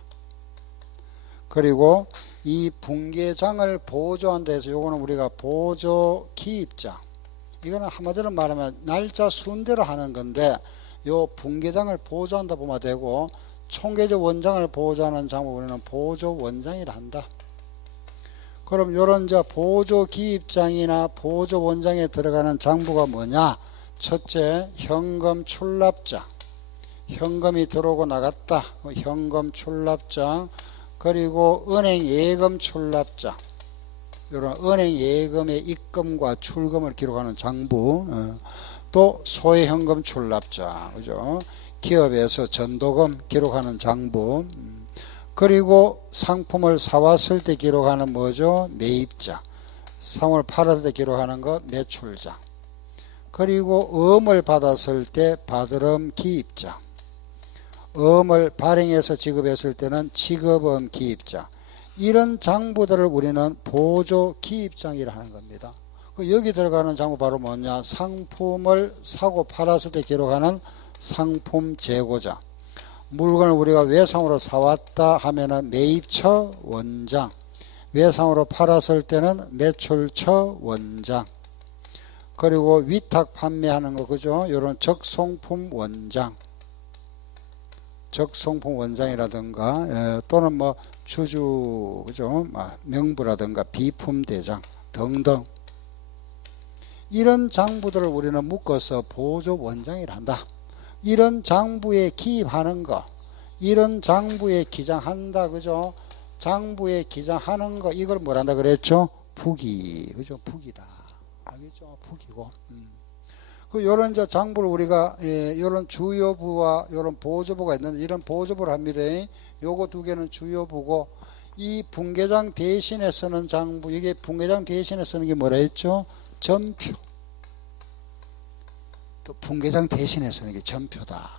그리고 이 분계장을 보조한다 해서 요거는 우리가 보조 기입장, 이거는 한마디로 말하면 날짜 순대로 하는 건데 요 분계장을 보조한다 보면 되고 총계적 원장을 보조하는 장부 우리는 보조 원장이라 한다. 그럼 요런 보조 기입장이나 보조 원장에 들어가는 장부가 뭐냐? 첫째, 현금 출납장. 현금이 들어오고 나갔다. 현금 출납장. 그리고 은행 예금 출납장. 이런 은행 예금의 입금과 출금을 기록하는 장부. 또 소액 현금 출납장. 그죠? 기업에서 전도금 기록하는 장부. 그리고 상품을 사왔을 때 기록하는 뭐죠? 매입장. 상품을 팔았을 때 기록하는 거 매출장. 그리고 음을 받았을 때 받으름 기입장. 음을 발행해서 지급했을 때는 지급음 기입장. 이런 장부들을 우리는 보조 기입장이라 하는 겁니다. 여기 들어가는 장부 바로 뭐냐? 상품을 사고 팔았을 때 기록하는 상품 재고장. 물건을 우리가 외상으로 사왔다 하면은 매입처 원장. 외상으로 팔았을 때는 매출처 원장. 그리고 위탁 판매하는 거, 그죠? 요런 적송품 원장. 적송품 원장이라든가 또는 뭐 주주, 그죠? 명부라든가 비품 대장 등등 이런 장부들을 우리는 묶어서 보조 원장이라 한다. 이런 장부에 기입하는 거, 이런 장부에 기장한다, 그죠? 장부에 기장하는 거, 이걸 뭐란다 그랬죠? 부기, 그죠? 부기다. 알겠죠? 부기고. 요런 장부를 우리가, 요런 주요부와 요런 보조부가 있는데, 이런 보조부를 합니다. 요거 두 개는 주요부고, 이 분계장 대신에 쓰는 장부, 이게 분계장 대신에 쓰는 게 뭐라 했죠? 전표. 또 분계장 대신에 쓰는 게 전표다.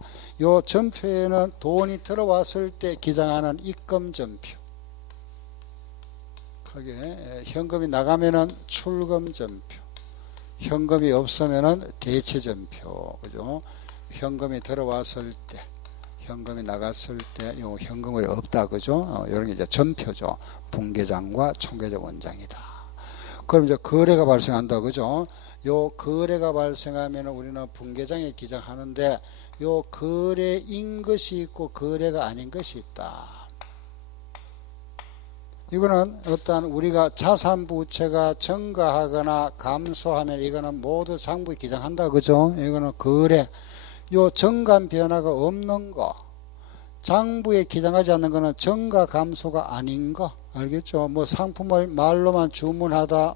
요 전표에는 돈이 들어왔을 때 기장하는 입금전표. 크게 현금이 나가면은 출금전표. 현금이 없으면은 대체전표. 그죠? 현금이 들어왔을 때, 현금이 나갔을 때, 요 현금이 없다. 그죠? 요런 게 이제 전표죠. 분계장과 총계적 원장이다. 그럼 이제 거래가 발생한다. 그죠? 요 거래가 발생하면 우리는 분계장에 기장하는데 요 거래인 것이 있고 거래가 아닌 것이 있다. 이거는 어떤 우리가 자산 부채가 증가하거나 감소하면 이거는 모두 장부에 기장한다. 그죠? 이거는 거래. 요 증감 변화가 없는 거. 장부에 기장하지 않는 거는 증가 감소가 아닌 거. 알겠죠? 뭐 상품을 말로만 주문하다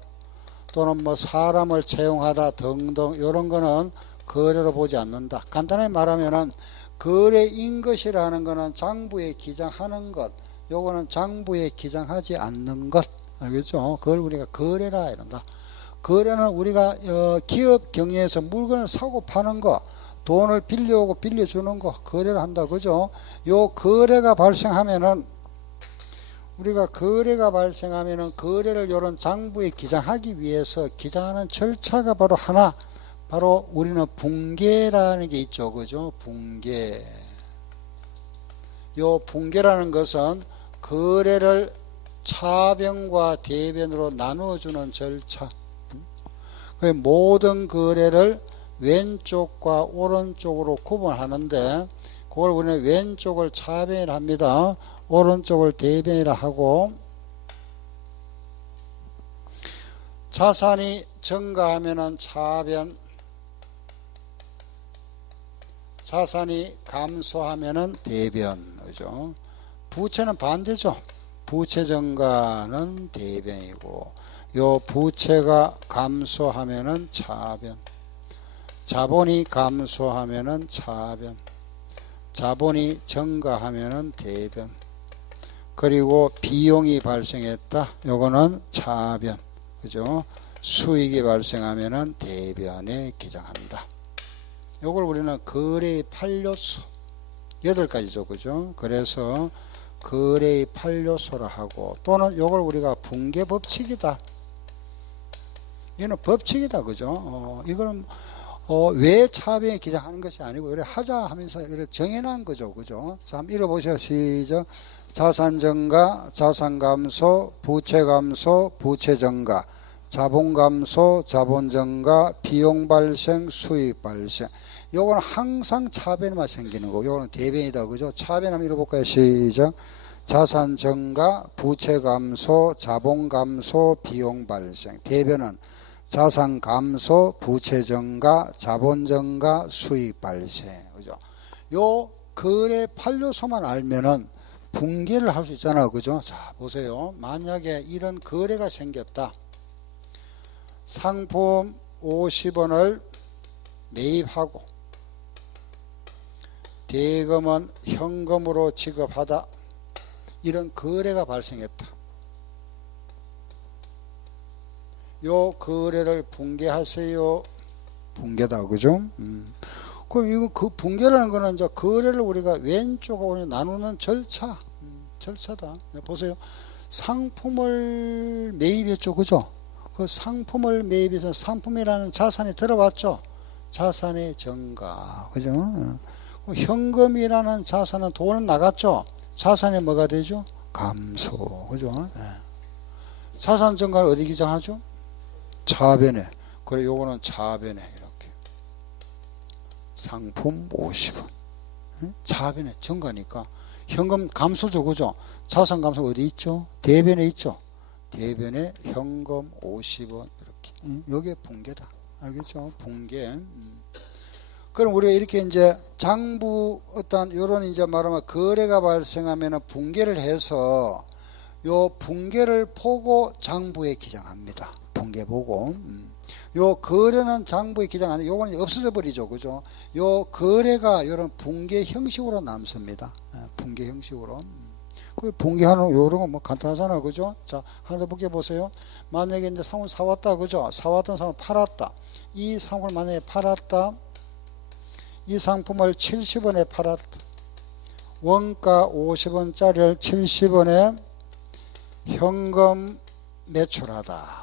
또는 뭐 사람을 채용하다 등등 이런 거는 거래로 보지 않는다. 간단하게 말하면은 거래인 것이라는 거는 장부에 기장하는 것, 요거는 장부에 기장하지 않는 것, 알겠죠? 그걸 우리가 거래라 이런다. 거래는 우리가 기업 경영에서 물건을 사고 파는 거, 돈을 빌려오고 빌려주는 거 거래를 한다. 그죠? 요 거래가 발생하면은 우리가 거래를 요런 장부에 기장하기 위해서 기장하는 절차가 바로 하나, 바로 우리는 분계라는 게 있죠. 그죠? 분계. 요 분계라는 것은 거래를 차변과 대변으로 나누어주는 절차. 모든 거래를 왼쪽과 오른쪽으로 구분하는데 그걸 우리는 왼쪽을 차변이라 합니다. 오른쪽을 대변이라 하고, 자산이 증가하면은 차변, 자산이 감소하면은 대변. 그죠? 부채는 반대죠. 부채 증가는 대변이고, 요 부채가 감소하면은 차변, 자본이 감소하면은 차변, 자본이 증가하면은 대변, 그리고 비용이 발생했다. 요거는 차변. 그죠? 수익이 발생하면은 대변에 기장한다. 요걸 우리는 거래의 8요소, 8가지죠. 그죠? 그래서 거래의 8요소라 하고, 또는 요걸 우리가 분계 법칙이다. 이거는 법칙이다. 그죠? 이거는 왜 차변에 기장하는 것이 아니고 이래 하자 하면서 이래 정해놓은 거죠. 그죠? 자, 한번 읽어보세요. 시작. 자산 증가, 자산 감소, 부채 감소, 부채 증가, 자본 감소, 자본 증가, 비용 발생, 수익 발생. 요거는 항상 차변만 생기는 거고, 요거는 대변이다. 그죠? 차변 한번 읽어볼까요? 시작. 자산 증가, 부채 감소, 자본 감소, 비용 발생. 대변은 자산 감소, 부채 증가, 자본 증가, 수익 발생. 그죠? 요 거래 8요소만 알면은 분계를 할 수 있잖아요. 그죠? 자, 보세요. 만약에 이런 거래가 생겼다. 상품 50원을 매입하고 대금은 현금으로 지급하다. 이런 거래가 발생했다. 요 거래를 분계하세요. 분계다. 그죠? 그럼 이거 그 분계라는 거는 이제 거래를 우리가 왼쪽으로 나누는 절차. 절차다. 보세요. 상품을 매입했죠. 그죠? 그 상품을 매입해서 상품이라는 자산이 들어왔죠. 자산의 증가. 그죠? 현금이라는 자산은 돈은 나갔죠. 자산이 뭐가 되죠? 감소. 그죠? 자산 증가를 어디 기장하죠? 차변에. 그래, 요거는 차변에 이렇게. 상품 50원. 차변에 증가니까. 현금 감소죠. 그죠? 자산 감소 어디 있죠? 대변에 있죠? 대변에 현금 50원 이렇게. 요게 분계다. 알겠죠? 분계. 그럼 우리가 이렇게 이제 장부 어떤 요런 이제 말하면 거래가 발생하면 분계를 해서 요 분계를 보고 장부에 기장합니다. 분계 보고. 요 거래는 장부에 기장 안 해. 요거는 없어져 버리죠. 그죠? 요 거래가 요런 분계 형식으로 남습니다. 분계 형식으로. 그 분계하는 요런 거 뭐 간단하잖아요. 그죠? 자, 하나 더 볼게 보세요. 만약에 이제 상품을 사왔다. 그죠? 사왔던 상품을 팔았다. 이 상품을 만약에 팔았다. 이 상품을 70원에 팔았다. 원가 50원짜리를 70원에 현금 매출하다.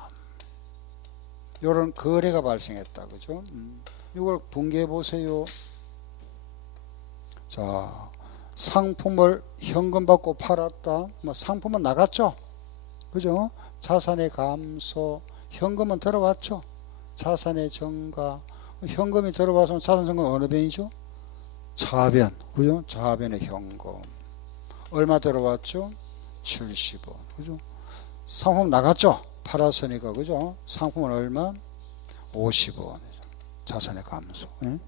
요런 거래가 발생했다. 그죠? 이걸 분개해 보세요. 자, 상품을 현금 받고 팔았다. 뭐 상품은 나갔죠? 그죠? 자산의 감소, 현금은 들어왔죠? 자산의 증가, 현금이 들어와서 자산 증가는 어느 변이죠? 차변. 그죠? 차변의 현금. 얼마 들어왔죠? 70원. 그죠? 상품 나갔죠? 팔았으니까. 그죠? 상품은 얼마? 50원. 자산의 감소. 예?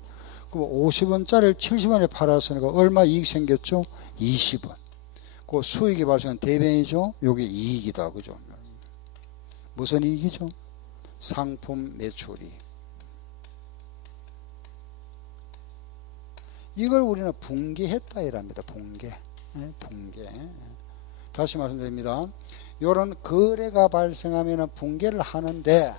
그럼 50원짜리를 70원에 팔았으니까 얼마 이익 생겼죠? 20원. 그 수익이 발생한 대변이죠? 요게 이익이다. 그죠? 무슨 이익이죠? 상품 매출이. 이걸 우리는 분개했다 이랍니다. 분개. 예? 분개. 다시 말씀드립니다. 요런 거래가 발생하면 붕괴를 하는데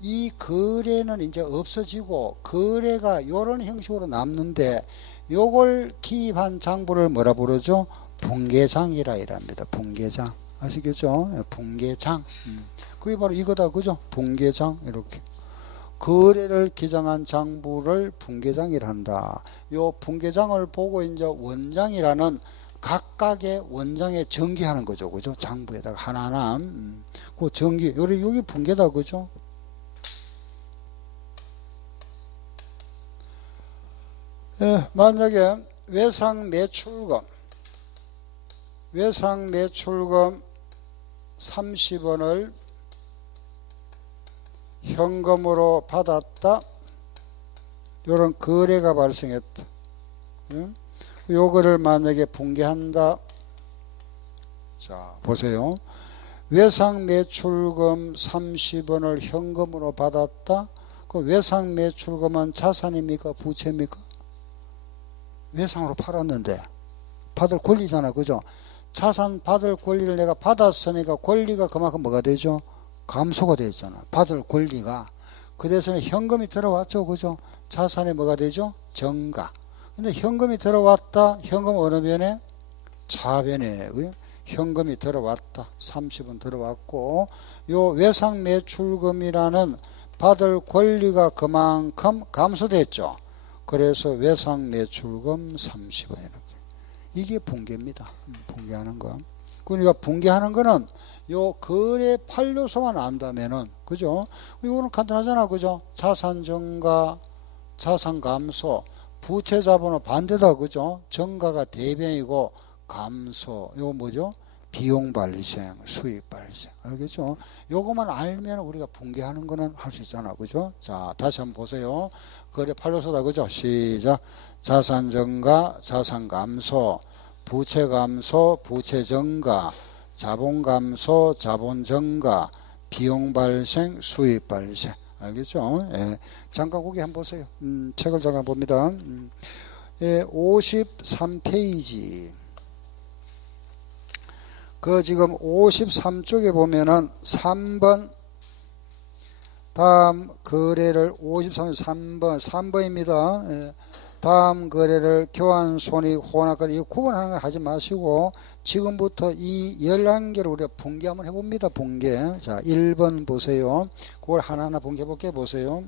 이 거래는 이제 없어지고 거래가 요런 형식으로 남는데 요걸 기입한 장부를 뭐라 부르죠? 붕괴장이라 이랍니다. 붕괴장. 아시겠죠? 붕괴장. 그게 바로 이거다. 그죠? 붕괴장. 이렇게. 거래를 기장한 장부를 붕괴장이라 한다. 요 붕괴장을 보고 이제 원장이라는 각각의 원장에 전기하는 거죠. 그죠? 장부에다가 하나하나. 그 전기, 여기 붕괴다. 그죠? 예, 만약에 외상 매출금 30원을 현금으로 받았다. 요런 거래가 발생했다. 요거를 만약에 붕괴한다. 자, 보세요. 외상 매출금 30원을 현금으로 받았다. 그 외상 매출금은 자산입니까? 부채입니까? 외상으로 팔았는데 받을 권리잖아. 그죠? 자산 받을 권리를 내가 받았으니까 권리가 그만큼 뭐가 되죠? 감소가 되잖아. 받을 권리가. 그 대신에 현금이 들어왔죠. 그죠? 자산이 뭐가 되죠? 증가. 근데 현금이 들어왔다. 현금 어느 변에? 차변에. 현금이 들어왔다. 30원 들어왔고 요 외상 매출금이라는 받을 권리가 그만큼 감소됐죠. 그래서 외상 매출금 30원 이렇게. 이게 붕괴입니다. 붕괴하는 거. 그러니까 붕괴하는 거는 요 거래 판료소만 안다면은, 그죠? 이거는 간단하잖아. 그죠? 자산 증가, 자산 감소, 부채 자본은 반대다. 그죠? 증가가 대변이고 감소. 이거 뭐죠? 비용 발생, 수익 발생. 알겠죠? 요것만 알면 우리가 붕괴하는 거는 할 수 있잖아. 그죠? 자, 다시 한번 보세요. 거래 판료소다. 그죠? 시작. 자산 증가, 자산 감소, 부채 감소, 부채 증가, 자본 감소, 자본 증가, 비용 발생, 수익 발생. 알겠죠? 예. 잠깐 거기 한번 보세요. 책을 잠깐 봅니다. 53페이지. 그 지금 53쪽에 보면은 3번 다음 거래를 3번입니다. 예. 다음 거래를 교환 손익 혼합거래 이거 구분하는 거 하지 마시고 지금부터 이 11개를 우리가 붕괴 한번 해봅니다. 붕괴. 자, 1번 보세요. 그걸 하나하나 붕괴해 볼게요. 보세요.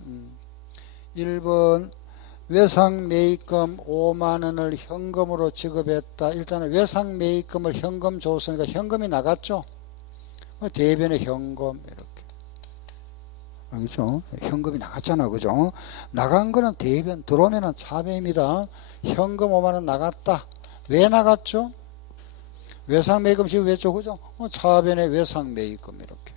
1번 외상 매입금 5만 원을 현금으로 지급했다. 일단은 외상 매입금을 현금 줬으니까 현금이 나갔죠. 대변의 현금 이렇게. 알겠죠? 현금이 나갔잖아. 그죠? 나간 거는 대변, 들어오면은 차변입니다. 현금 5만 원 나갔다. 왜 나갔죠? 외상 매입금 지급했죠. 그죠? 차변의 외상 매입금 이렇게.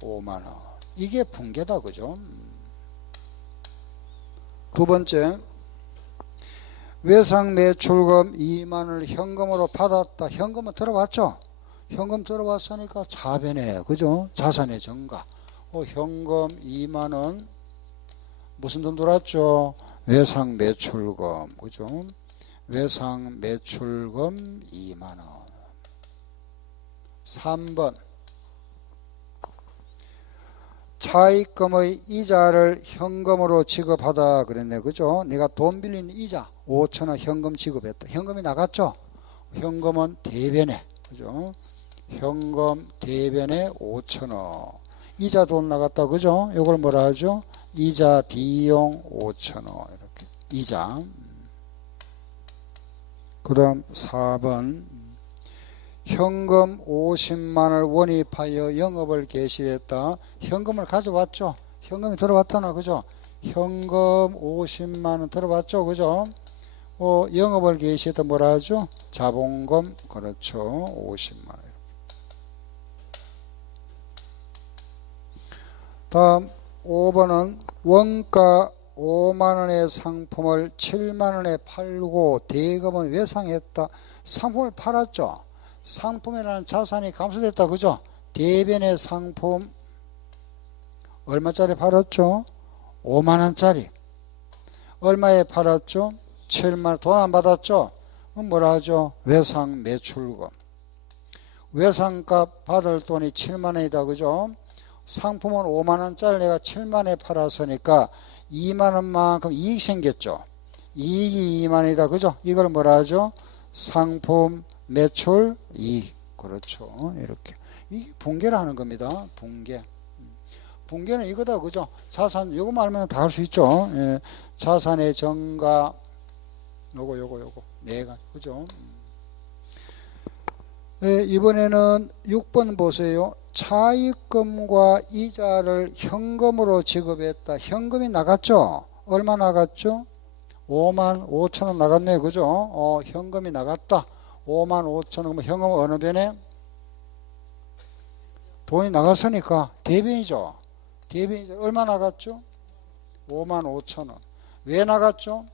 5만 원. 이게 붕괴다. 그죠? 두 번째, 외상 매출금 2만 원을 현금으로 받았다. 현금은 들어왔죠? 현금 들어왔으니까 차변에, 그죠? 자산의 증가. 현금 2만 원, 무슨 돈 들어왔죠? 외상 매출금, 그죠? 외상 매출금 2만 원. 3번. 차입금의 이자를 현금으로 지급하다 그랬네. 그죠? 내가 돈 빌린 이자 5천 원 현금 지급했다. 현금이 나갔죠? 현금은 대변에. 그죠? 현금 대변에 5천 원. 이자 돈 나갔다. 그죠? 이걸 뭐라 하죠? 이자 비용 5천 원. 이렇게. 이자. 그 다음 4번. 현금 50만을 원입하여 영업을 개시했다. 현금을 가져왔죠. 현금이 들어왔다나. 그죠? 현금 50만원 들어왔죠. 그죠? 영업을 개시했다. 뭐라 하죠? 자본금. 그렇죠. 50만원. 다음 5번은 원가 5만원의 상품을 7만원에 팔고 대금은 외상했다. 상품을 팔았죠. 상품이라는 자산이 감소됐다. 그죠? 대변의 상품 얼마짜리 팔았죠? 5만원짜리. 얼마에 팔았죠? 7만원. 돈 안 받았죠? 뭐라 하죠? 외상 매출금. 외상값 받을 돈이 7만 원이다. 그죠? 상품은 5만 원짜리 내가 7만 원에 팔았으니까 2만 원만큼 이익 생겼죠. 이익이 2만 원이다. 그죠? 이걸 뭐라 하죠? 상품 매출 이익. 그렇죠. 이렇게. 이게 분계를 하는 겁니다. 분계. 분계는 이거다. 그죠? 자산, 요거만 알면 다 할 수 있죠. 예. 자산의 정가, 요거. 네가. 그죠? 예, 이번에는 6번 보세요. 차입금과 이자를 현금으로 지급했다. 현금이 나갔죠? 얼마 나갔죠? 5만 5천 원 나갔네. 그죠? 현금이 나갔다. 5만 5천 원. 현금 어느 변에? 돈이 나갔으니까 대변이죠. 대변이죠. 얼마 나갔죠? 5만 5천 원. 왜 나갔죠?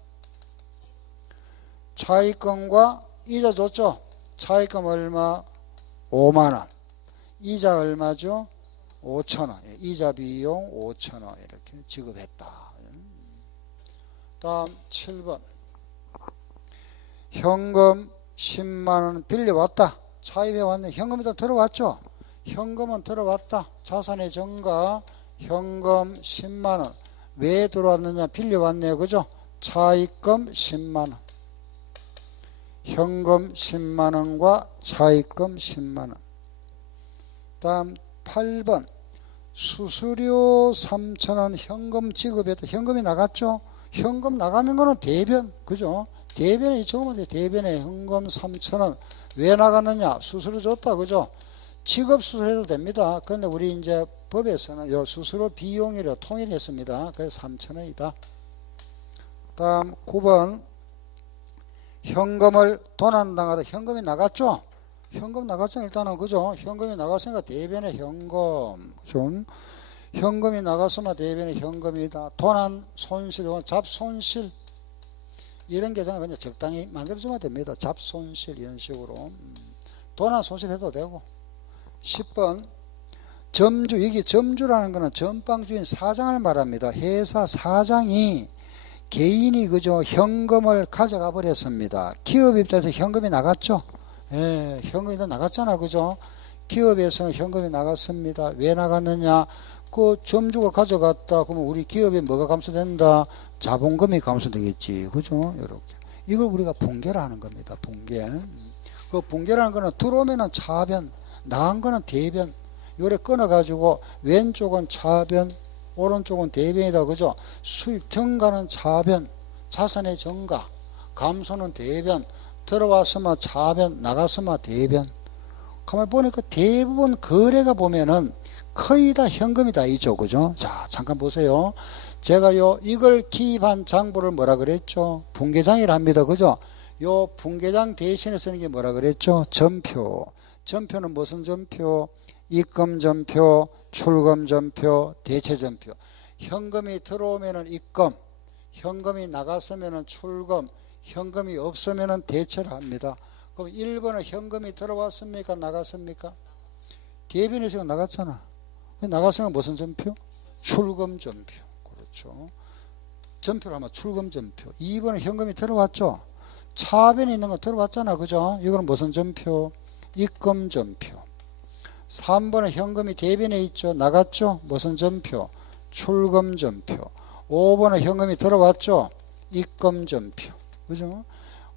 차입금과 이자 줬죠? 차입금 얼마? 5만 원. 이자 얼마죠? 5천 원. 이자 비용 5천 원 이렇게 지급했다. 다음 7번. 현금 10만 원 빌려왔다. 차입해 왔네. 현금이 다 들어왔죠? 현금은 들어왔다. 자산의 정가 현금 10만 원. 왜 들어왔느냐? 빌려왔네요. 그죠? 차입금 10만 원. 현금 10만 원과 차입금 10만 원. 다음 8번. 수수료 3천 원 현금 지급했다. 현금이 나갔죠? 현금 나가는 거는 대변. 그죠? 대변에 적으면 돼. 대변에 현금 3천 원. 왜 나갔느냐? 수수료 줬다. 그죠? 지급 수수료도 됩니다. 그런데 우리 이제 법에서는 요 수수료 비용이라 통일했습니다. 그래서 3천 원이다. 다음 9번. 현금을 도난당하다. 현금이 나갔죠? 현금 나갔죠? 일단은 그죠? 현금이 나갔으니까 대변에 현금. 좀 현금이 나갔으면 대변에 현금이다. 도난 손실, 잡손실 이런 계산은 그냥 적당히 만들어주면 됩니다. 잡손실 이런 식으로. 도난 손실해도 되고. 10번. 점주. 이게 점주라는 거는 전방 주인 사장을 말합니다. 회사 사장이 개인이 그죠? 현금을 가져가 버렸습니다. 기업 입장에서 현금이 나갔죠? 예, 현금이 다 나갔잖아. 그죠? 기업에서는 현금이 나갔습니다. 왜 나갔느냐? 그 점주가 가져갔다. 그러면 우리 기업에 뭐가 감소된다? 자본금이 감소되겠지. 그죠? 이렇게. 이걸 우리가 분계를 하는 겁니다. 분계. 그 분계라는 거는 들어오면은 차변, 나간 거는 대변. 요래 끊어가지고 왼쪽은 차변, 오른쪽은 대변이다. 그죠? 수입 정가는 차변, 자산의 정가, 감소는 대변, 들어왔으면 차변, 나갔으면 대변. 가만히 보니까 대부분 거래가 보면은 거의 다 현금이다. 있죠. 그죠? 자, 잠깐 보세요. 제가 이걸 기입한 장부를 뭐라 그랬죠? 분계장이라 합니다. 그죠? 요 분계장 대신에 쓰는 게 뭐라 그랬죠? 전표. 전표는 무슨 전표? 입금 전표, 출금 전표, 대체 전표. 현금이 들어오면은 입금, 현금이 나갔으면은 출금, 현금이 없으면은 대체를 합니다. 그럼 1번은 현금이 들어왔습니까? 나갔습니까? 대변에서 나갔잖아. 나갔으면 무슨 전표? 출금 전표. 그렇죠. 전표를 하면 출금 전표. 2번은 현금이 들어왔죠. 차변에 있는 거 들어왔잖아. 그죠? 이거는 무슨 전표? 입금 전표. 3번은 현금이 대변에 있죠. 나갔죠. 무슨 전표? 출금 전표. 5번은 현금이 들어왔죠. 입금 전표. 그죠?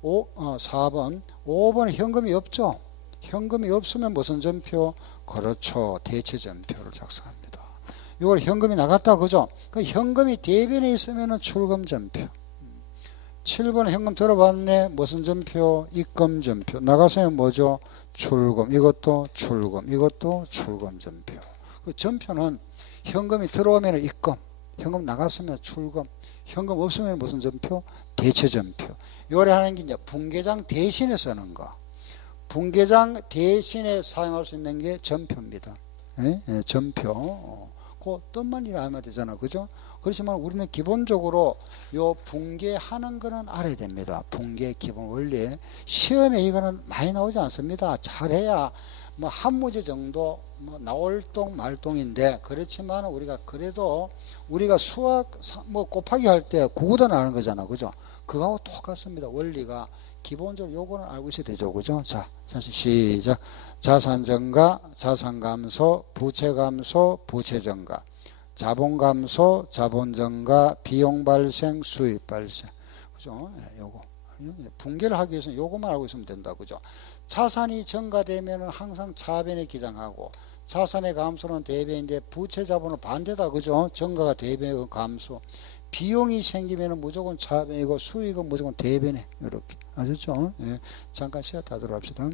4번. 5번은 현금이 없죠. 현금이 없으면 무슨 전표? 그렇죠. 대체 전표를 작성합니다. 이걸 현금이 나갔다. 그죠? 그 현금이 대변에 있으면 출금 전표. 7번은 현금 들어봤네. 무슨 전표? 입금 전표. 나갔으면 뭐죠? 출금. 이것도 출금. 이것도 출금 전표. 그 전표는 현금이 들어오면 입금. 현금 나갔으면 출금. 현금 없으면 무슨 전표? 대체 전표. 요래 하는 게 이제 분계장 대신에 쓰는 거. 분계장 대신에 사용할 수 있는 게 전표입니다. 예? 예, 전표. 그 뜻만 이해하면 되잖아. 그죠? 그렇지만 우리는 기본적으로 요 분계하는 거는 알아야 됩니다. 분계 기본 원리. 시험에 이거는 많이 나오지 않습니다. 잘해야 뭐 한 문제 정도 뭐 나올 동 말동인데, 그렇지만 우리가 그래도 우리가 수학 뭐 곱하기 할 때 구구도 나오는 거잖아. 그죠? 그거하고 똑같습니다. 원리가 기본적으로 요거는 알고 있어야 되죠. 그죠? 자, 다시 시작. 자산 증가, 자산 감소, 부채 감소, 부채 증가. 자본 감소, 자본 증가, 비용 발생, 수입 발생. 그죠? 요거. 분개를 하기 위해서는 요것만 알고 있으면 된다. 그죠? 자산이 증가되면은 항상 차변에 기장하고, 자산의 감소는 대변인데 부채 자본은 반대다. 그죠? 증가가 대변이고 감소. 비용이 생기면은 무조건 차변이고 수익은 무조건 대변에. 이렇게. 아셨죠? 예. 잠깐 쉬었다 하도록 합시다.